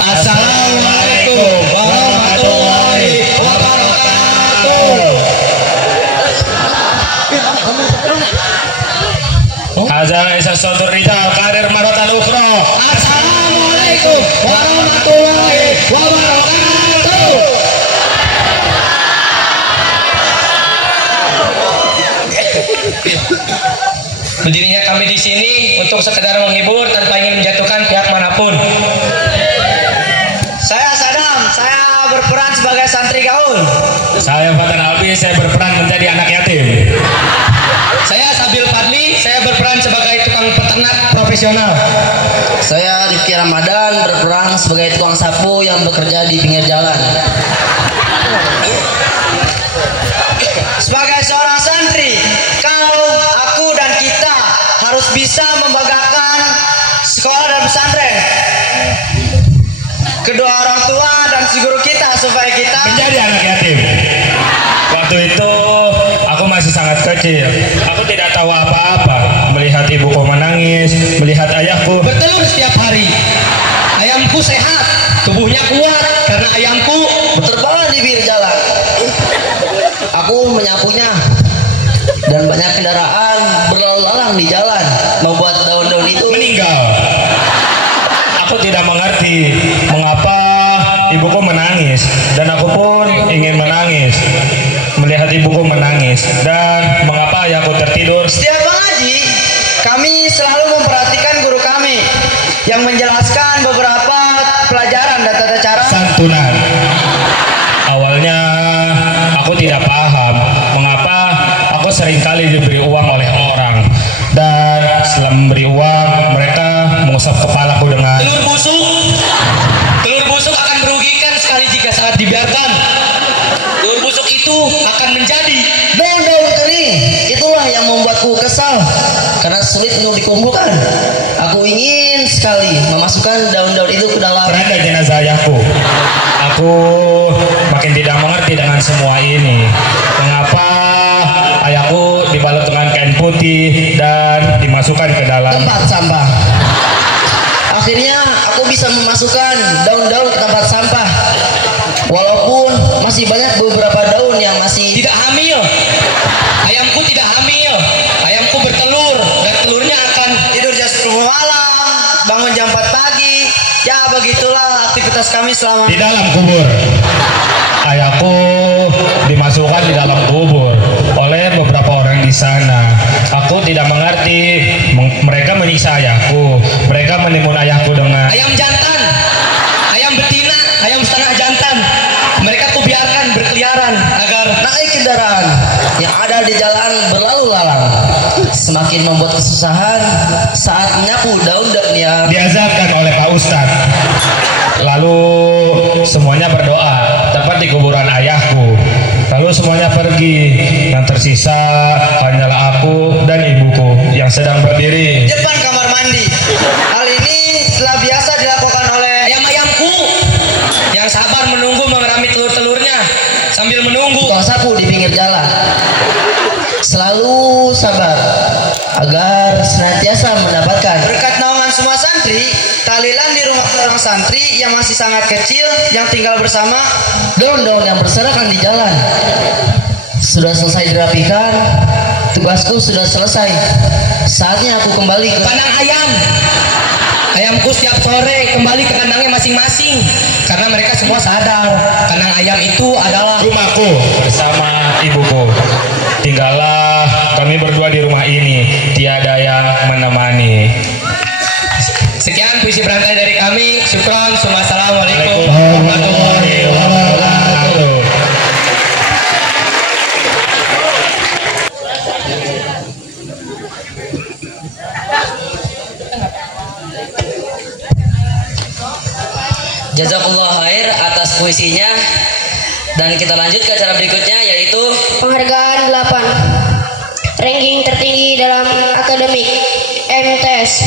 Assalamualaikum warahmatullahi wabarakatuh. Hazal isa saudur rijal karir marotan ukhra. Assalamualaikum warahmatullahi wabarakatuh. Berdirinya kami di sini untuk sekedar menghibur tanpa ingin menjatuhkan pihak manapun. Saya Sadam, saya berperan sebagai santri gaul. Saya Fatan Albi, saya berperan menjadi anak yatim. Saya Sabil Fadli, saya berperan sebagai tukang peternak profesional. Saya Rifki Ramadan, berperan sebagai tukang sapu yang bekerja di pinggir jalan. Sebagai seorang santri, kau, aku, dan kita harus bisa membanggakan sekolah dan pesantren, kedua orang tua dan si guru kita, supaya kita menjadi anak yatim. Waktu itu aku masih sangat kecil. Aku tidak tahu apa-apa. Melihat ibuku menangis, melihat ayahku bertelur setiap hari. Ayamku sehat, tubuhnya kuat karena ayamku berterbangan di pinggir jalan. Aku menyapunya dan banyak kendaraan berlalu lalang di jalan membuat daun-daun itu meninggal. Aku tidak mengerti mengapa ibuku menangis dan aku pun ingin menangis melihat ibuku menangis, dan mengapa ayahku tertidur. Setiap mengaji, kami selalu memperhatikan guru kami yang menjelaskan beberapa pelajaran dan tata cara santunan. Awalnya aku tidak paham mengapa aku seringkali diberi uang oleh orang, dan setelah memberi uang mereka mengusap sulit untuk dikumpulkan. Aku ingin sekali memasukkan daun-daun itu ke dalam keranda jenazah ayahku. Aku makin tidak mengerti dengan semua ini. Mengapa ayahku dibalut dengan kain putih dan dimasukkan ke dalam tempat sampah? Akhirnya aku bisa memasukkan daun-daun ke tempat sampah. Walaupun masih banyak beberapa daun yang masih Tidak hamil. Ayamku tidak hamil. Ayamku bertelur dan telurnya akan tidur jam 10 malam, bangun jam 4 pagi. Ya begitulah aktivitas kami selama di dalam kubur. Ayahku dimasukkan di dalam kubur oleh beberapa orang di sana. Aku tidak mengerti. Mereka menyiksa ayahku. Mereka menimbun ayahku dengan ayam jantan, ayam betina, ayam setengah jantan. Mereka kubiarkan berkeliaran agar naik kendaraan yang ada di jalan berlalu lalang. Semakin membuat kesusahan saat menyapu daun-daun yang diazabkan oleh Pak Ustadz. Lalu semuanya berdoa tepat di kuburan ayahku. Lalu semuanya pergi, yang tersisa hanyalah aku dan ibuku yang sedang berdiri di depan kamar mandi. Hal ini telah biasa dilakukan oleh ayam-ayamku yang sabar menunggu mengerami telur-telurnya sambil menunggu tukang sapu di pinggir jalan. Selalu sabar agar senantiasa mendapatkan berkat naungan semua santri. Tahlilan di rumah seorang santri yang masih sangat kecil yang tinggal bersama daun-daun yang berserakan di jalan. Sudah selesai dirapikan, tugasku sudah selesai. Saatnya aku kembali ke kandang ayam. Ayamku setiap sore kembali ke kandangnya masing-masing karena mereka semua sadar kandang ayam itu adalah rumahku bersama ibuku. Tinggallah kami berdua di rumah ini, tiada yang menemani. Sekian puisi berantai dari kami. Syukron. Assalamualaikum warahmatullahi wabarakatuh. Jazakallah khair atas puisinya. Dan kita lanjut ke acara berikutnya, yaitu penghargaan 8 ranking tertinggi dalam akademik MTS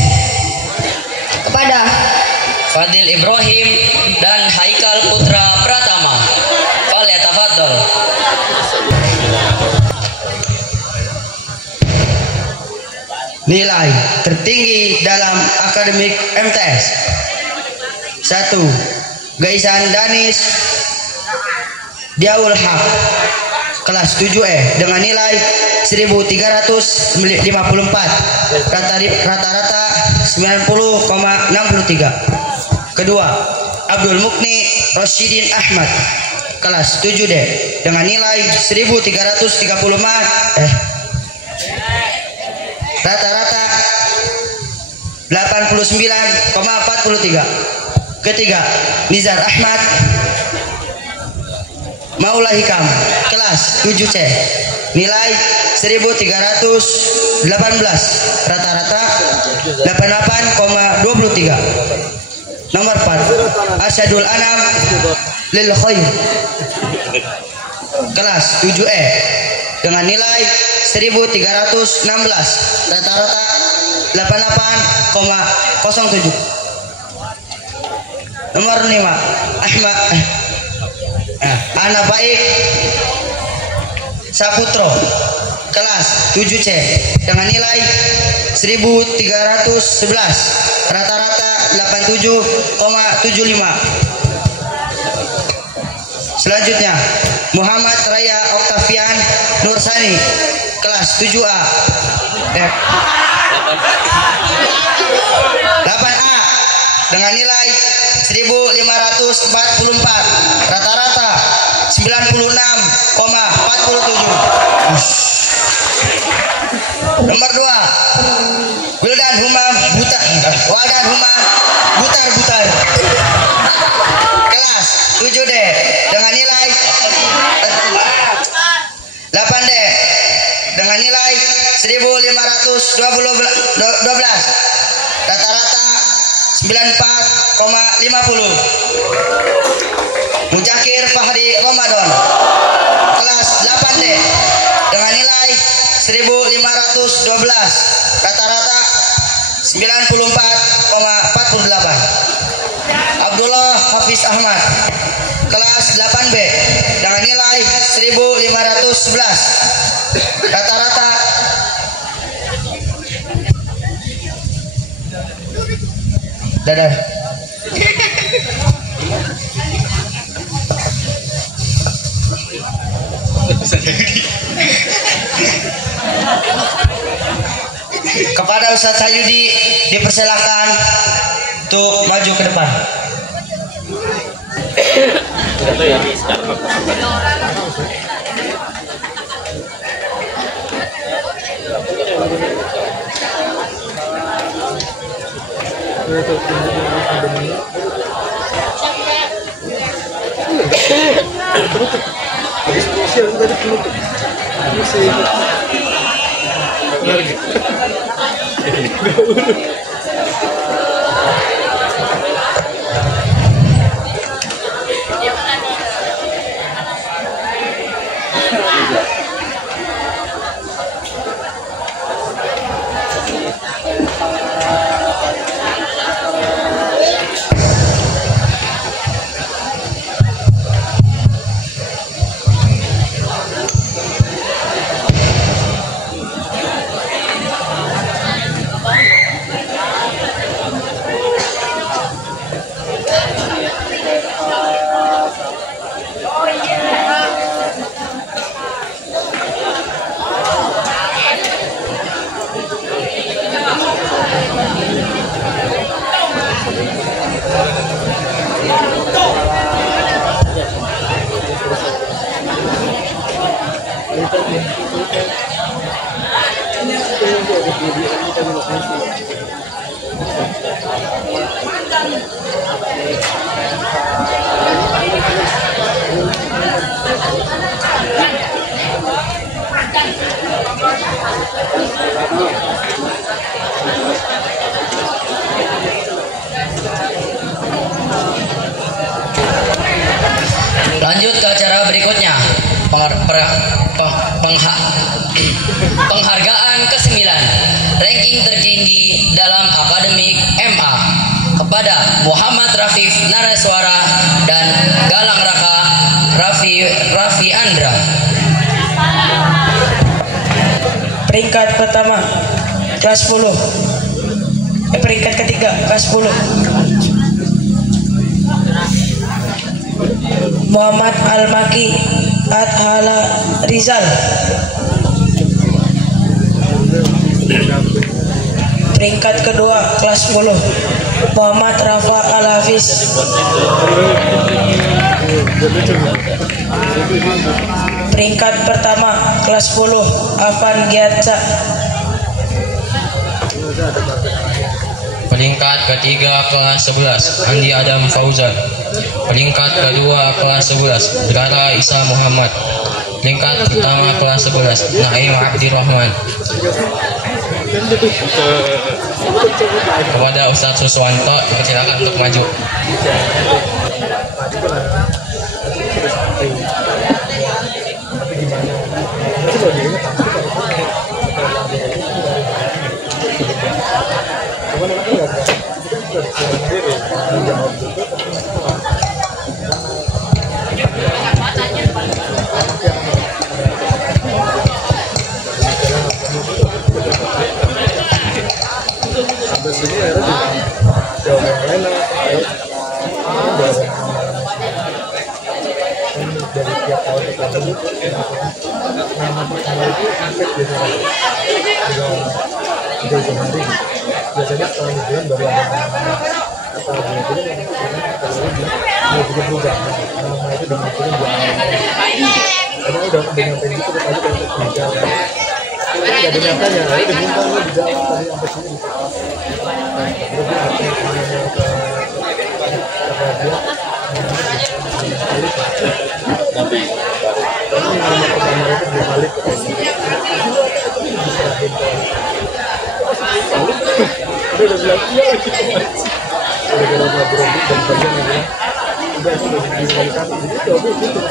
kepada Fadil Ibrahim dan Haikal Putra Pratama. Falyatafadhol. Nilai tertinggi dalam akademik MTS 1. Gaisan Danis Diaul Haq kelas 7E dengan nilai 1354, rata-rata 90,63. Kedua, Abdul Mukni Rosyidin Ahmad kelas 7D dengan nilai 1335, rata-rata 89,43. Ketiga, Nizar Ahmad Maula Hikam kelas 7C nilai 1318, rata-rata 88,23. Nomor 4, Asyadul Anam Lil Khair kelas 7E dengan nilai 1316, rata-rata 88,07. Nomor 5, Ahmad Anak Baik Saputro kelas 7C dengan nilai 1311, rata-rata 87,75. Selanjutnya, Muhammad Raya Oktavian Nursani kelas 7A 8A dengan nilai 1544, rata-rata 96,47. Nomor 2, Wildan Humam Butar kelas 7D dengan nilai 8D dengan nilai 1512, rata-rata 94,50. Mujakir Fahri Ramadan kelas 8D dengan nilai 1512, rata-rata 94,48. Abdullah Hafiz Ahmad kelas 8B dengan nilai 1511. Rata-rata dadah. Kepada Ustadz Sayudi dipersilakan untuk maju ke depan. Lanjut ke acara berikutnya, penghargaan ke-9 ranking tertinggi dalam akademik MA kepada Muhammad Rafif Naraswara dan Galang Raka Raffi Andra. Peringkat pertama kelas 10. Peringkat ketiga kelas 10. Muhammad Al-Maki Adhala Rizal. Peringkat kedua kelas 10 Muhammad Rafa Al-Hafiz. Peringkat pertama kelas 10 Afan Giatsa. Peringkat ketiga kelas 11 Andi Adam Fauzan. Peringkat kedua kelas 11 Dara Isa Muhammad. Peringkat pertama kelas 11 Naim Abdirrahman. Kepada Ustadz Suswanto dipersilakan untuk maju. Biasanya setelah liburan baru ada nama berubah nama itu dimunculin karena udah nyampe itu terus aja kalau kerja nggak ada nyatanya lalu diminta lo di jalan tadi sampai sini terus dia tapi nama pertama itu belum balik udah bilang iya lagi udah kalau nggak berhenti dan bagian yang bilang udah sudah dikembalikan jadi coba gitu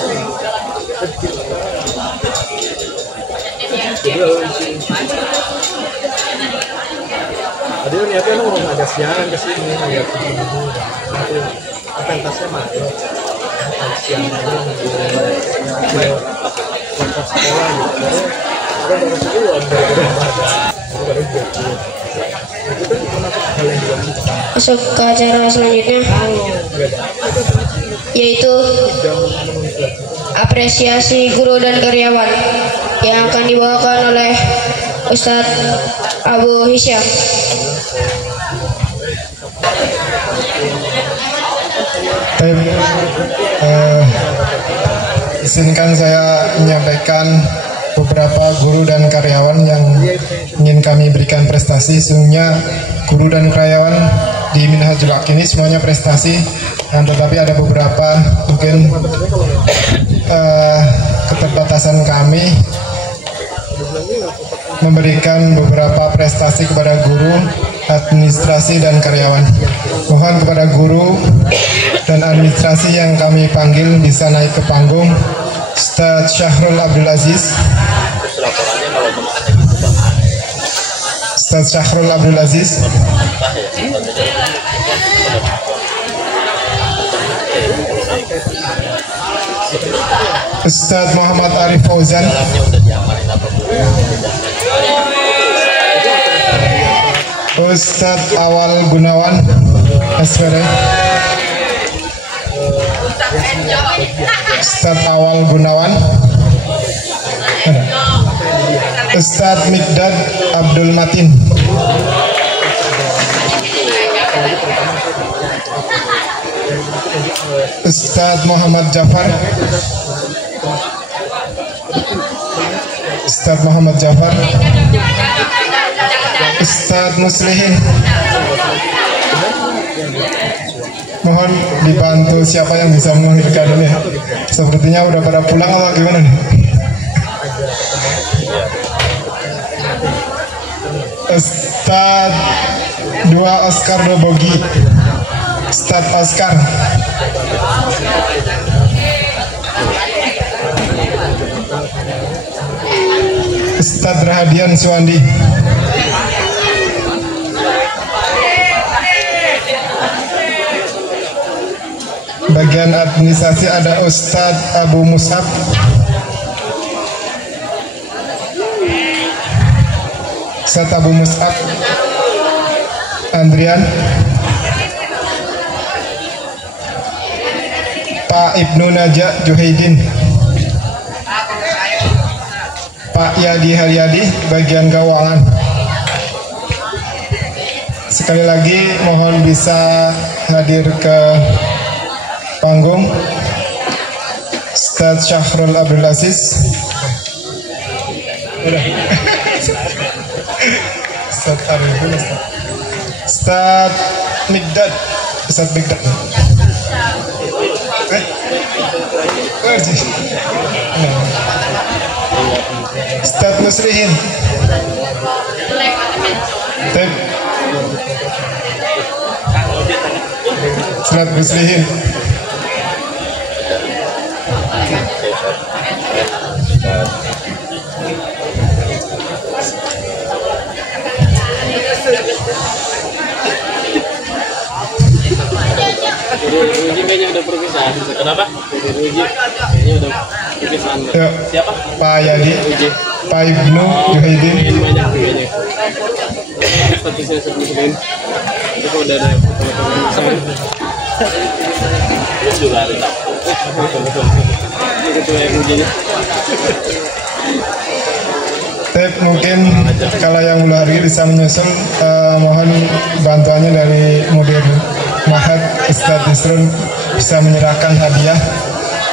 ada Tadi niatnya lu mau ada siaran ke sini, lihat begini. Nanti pentasnya mager. Siang aja ke pentas sekolah gitu. Ada dari sekolah dari lembaga. Baru gitu. Itu kan termasuk hal yang dilakukan. Masuk ke acara selanjutnya, yaitu apresiasi guru dan karyawan yang akan dibawakan oleh Ustadz Abu Hisyam. Izinkan saya menyampaikan beberapa guru dan karyawan yang ingin kami berikan prestasi. Sesungguhnya guru dan karyawan di Minhajul Haq ini semuanya prestasi, tetapi ada beberapa mungkin keterbatasan kami memberikan beberapa prestasi kepada guru, administrasi dan karyawan. Mohon kepada guru dan administrasi yang kami panggil bisa naik ke panggung. Ustadz Syahrul Abdul Aziz, Ustadz Syahrul Abdul Aziz, Ustadz Muhammad Arif Fauzan, Ustadz Awal Gunawan SPD, Ustadz Awal Gunawan, Ustadz Mikdad Abdul Matin, Ustadz Muhammad Jafar, Ustadz Muhammad Jafar, Ustadz Muslihin. Mohon dibantu siapa yang bisa menghidupkan ini. Sepertinya udah pada pulang atau gimana nih? Ustadz 2 Oscar Dobogi, Ustadz Oscar, Ustadz Rahadian Suwandi, bagian administrasi ada Ustadz Abu Musab, Ustadz Abu Musab Andrian, Pak Ibnu Najah Juhaidin, Pak Yadi Haryadi bagian keuangan. Sekali lagi mohon bisa hadir ke panggung. Ustadz Syahrul Abdul Aziz, Ustadz Arifin, Ustadz Mikdad, Ustadz Mikdad, Ustadz Muslihin, Ustadz Muslihin, Ruji kayaknya udah perpisahan. Kenapa? Ruji kayaknya udah perpisahan. Siapa? Pak Yadi, Pak Ibnu Juhaidin. Banyak kayaknya. Statusnya sebelum itu udah ada teman-teman. Juga ada. Ini ketua Rujinya. Mungkin kalau yang ulah hari bisa menyusul, mohon bantuannya dari mudir Mahat Ustadz Isrun bisa menyerahkan hadiah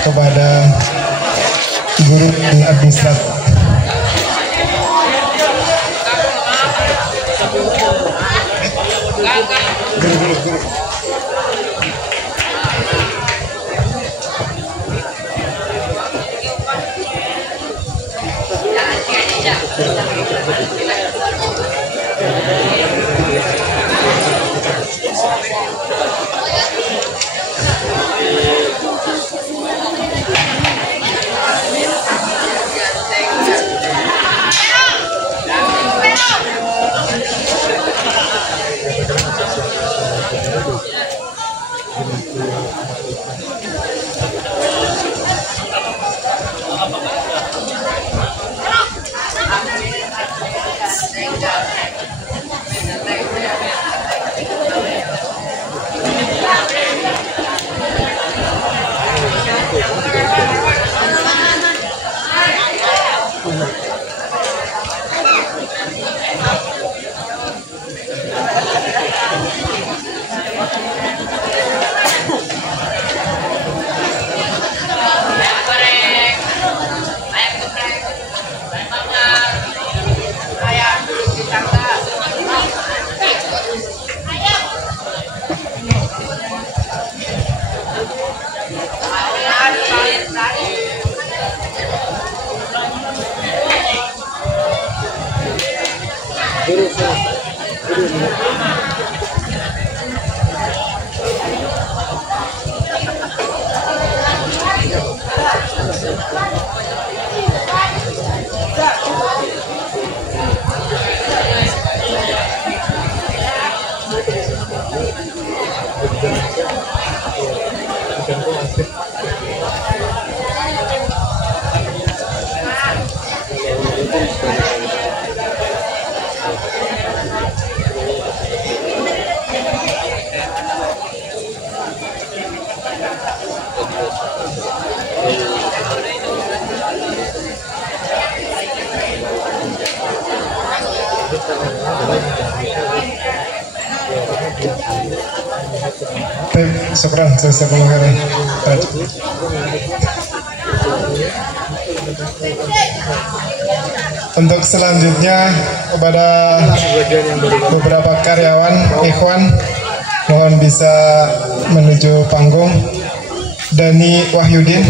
kepada guru dan administrator. Syukran, jazakallahu khairan. Untuk selanjutnya kepada beberapa karyawan ikhwan mohon bisa menuju panggung. Dani Wahyudin,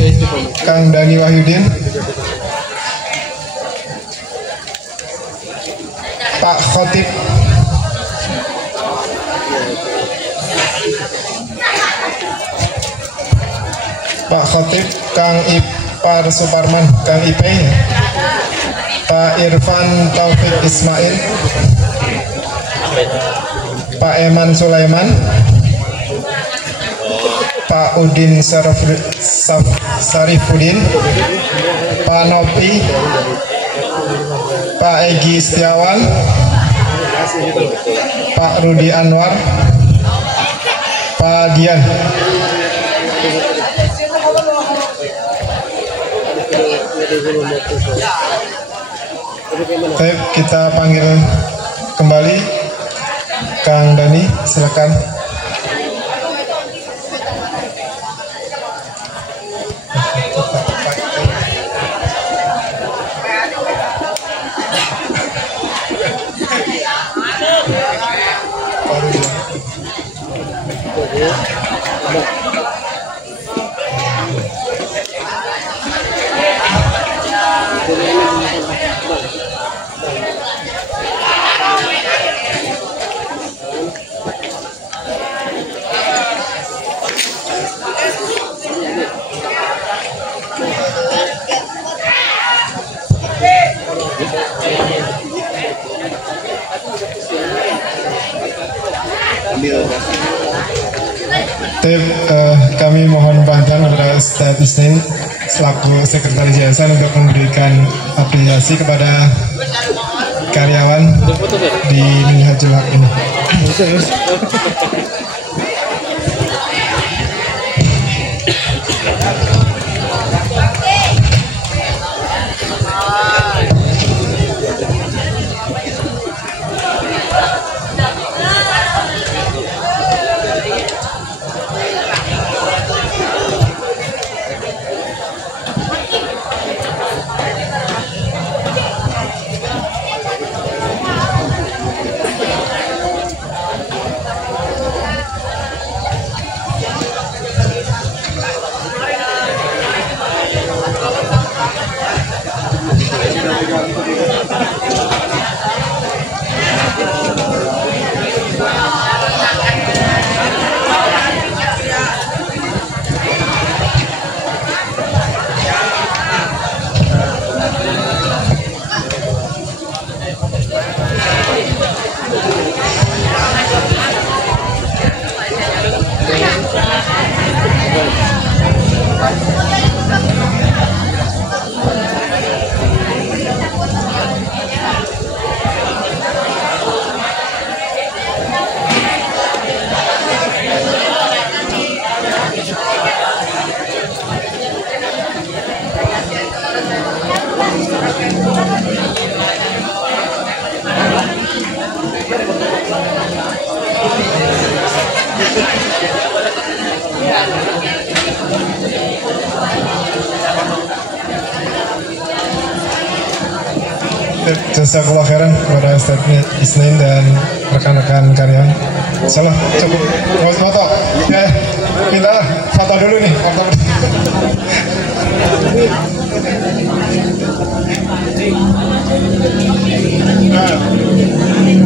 Kang Dani Wahyudin, Pak Khotib, Pak Khotib, Kang Ipar Suparman, Kang Ipei, Pak Irfan Taufik Ismail, Pak Eman Sulaiman, Pak Udin Sarifudin, Pak Nopi, Pak Egi Setiawan, Pak Rudi Anwar, Pak Dian. Baik, kita panggil kembali Kang Dani, silakan. Kami mohon bantuan kepada Ustadz Isnin selaku Sekretaris Yayasan untuk memberikan apresiasi kepada karyawan di Minhajul Haq ini. Jazakallah khairan kepada Ustadz Isnin dan rekan-rekan karyawan. Insyaallah cukup. Mau foto? Ya, minta foto dulu nih. Foto. Nah.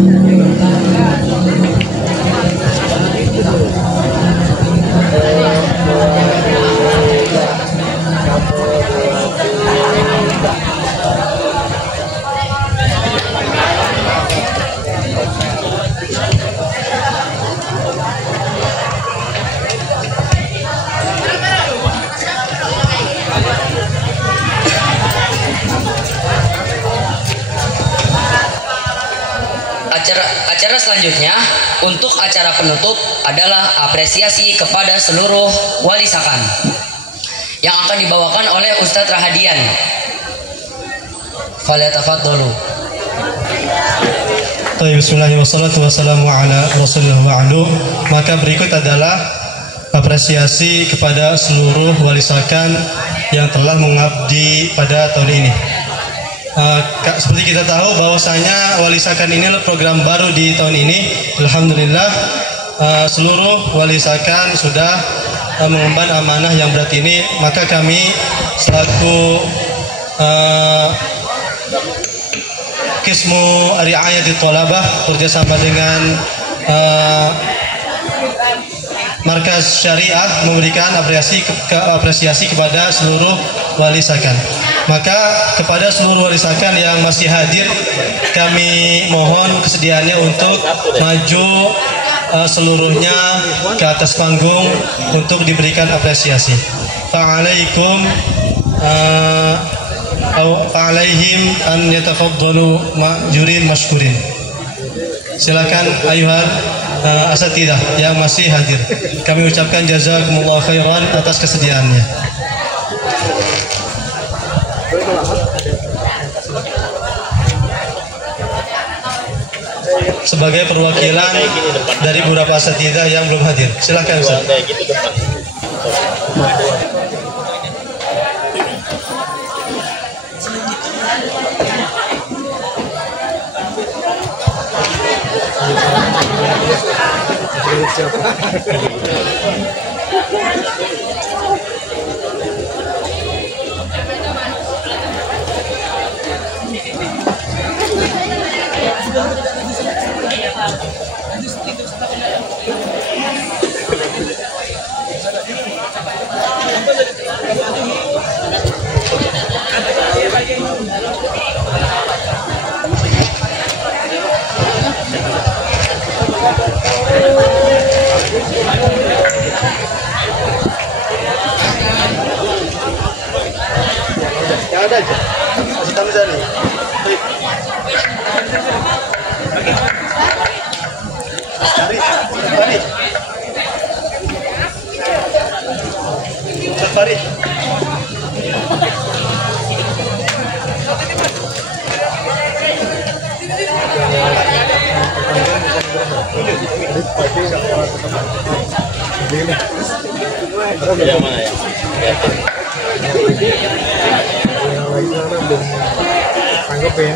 Acara selanjutnya untuk acara penutup adalah apresiasi kepada seluruh wali sakan yang akan dibawakan oleh Ustadz Rahadian. Falyatafadhalu. Bismillahirrahmanirrahim. Wassalatu wassalamu ala Rasulillah wa'alu. Maka berikut adalah apresiasi kepada seluruh wali sakan yang telah mengabdi pada tahun ini. Seperti kita tahu bahwasanya wali sakan ini adalah program baru di tahun ini. Alhamdulillah seluruh wali sakan sudah mengemban amanah yang berat ini. Maka kami selaku Kismu Ri'ayatit Thalabah bekerjasama dengan Markas Syariah memberikan apresiasi kepada seluruh wali sakan. Maka kepada seluruh wali sakan yang masih hadir, kami mohon kesediaannya untuk maju seluruhnya ke atas panggung untuk diberikan apresiasi. Fa'alaihim an yatafaddalu ma'jurin mashkurin. Silakan ayuhal asatidah yang masih hadir. Kami ucapkan jazakumullah khairan atas kesediaannya. Sebagai perwakilan dari beberapa asatidah yang belum hadir, silakan Ustaz. Yang ada aja. Masih tamu dari. Safari. Yang mana ya? Yang lagi sana belum tanggepin.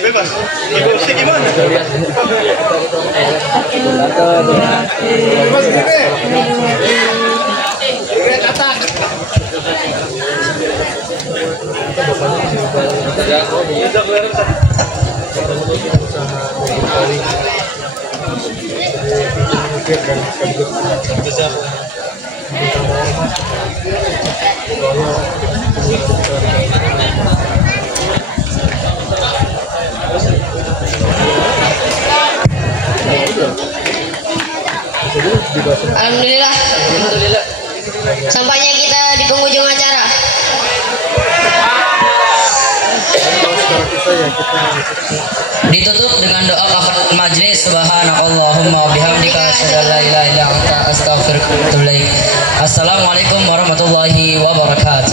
Bebas. Ibu sih gimana? Bebas gini. Katak. Alhamdulillah. Sampainya kita di penghujung acara. Ditutup dengan doa kafaratul majlis. Subhanakallahumma wa bihamdika asyhadu an la ilaha illa anta astaghfiruka wa atubu ilaik. Assalamualaikum warahmatullahi wabarakatuh.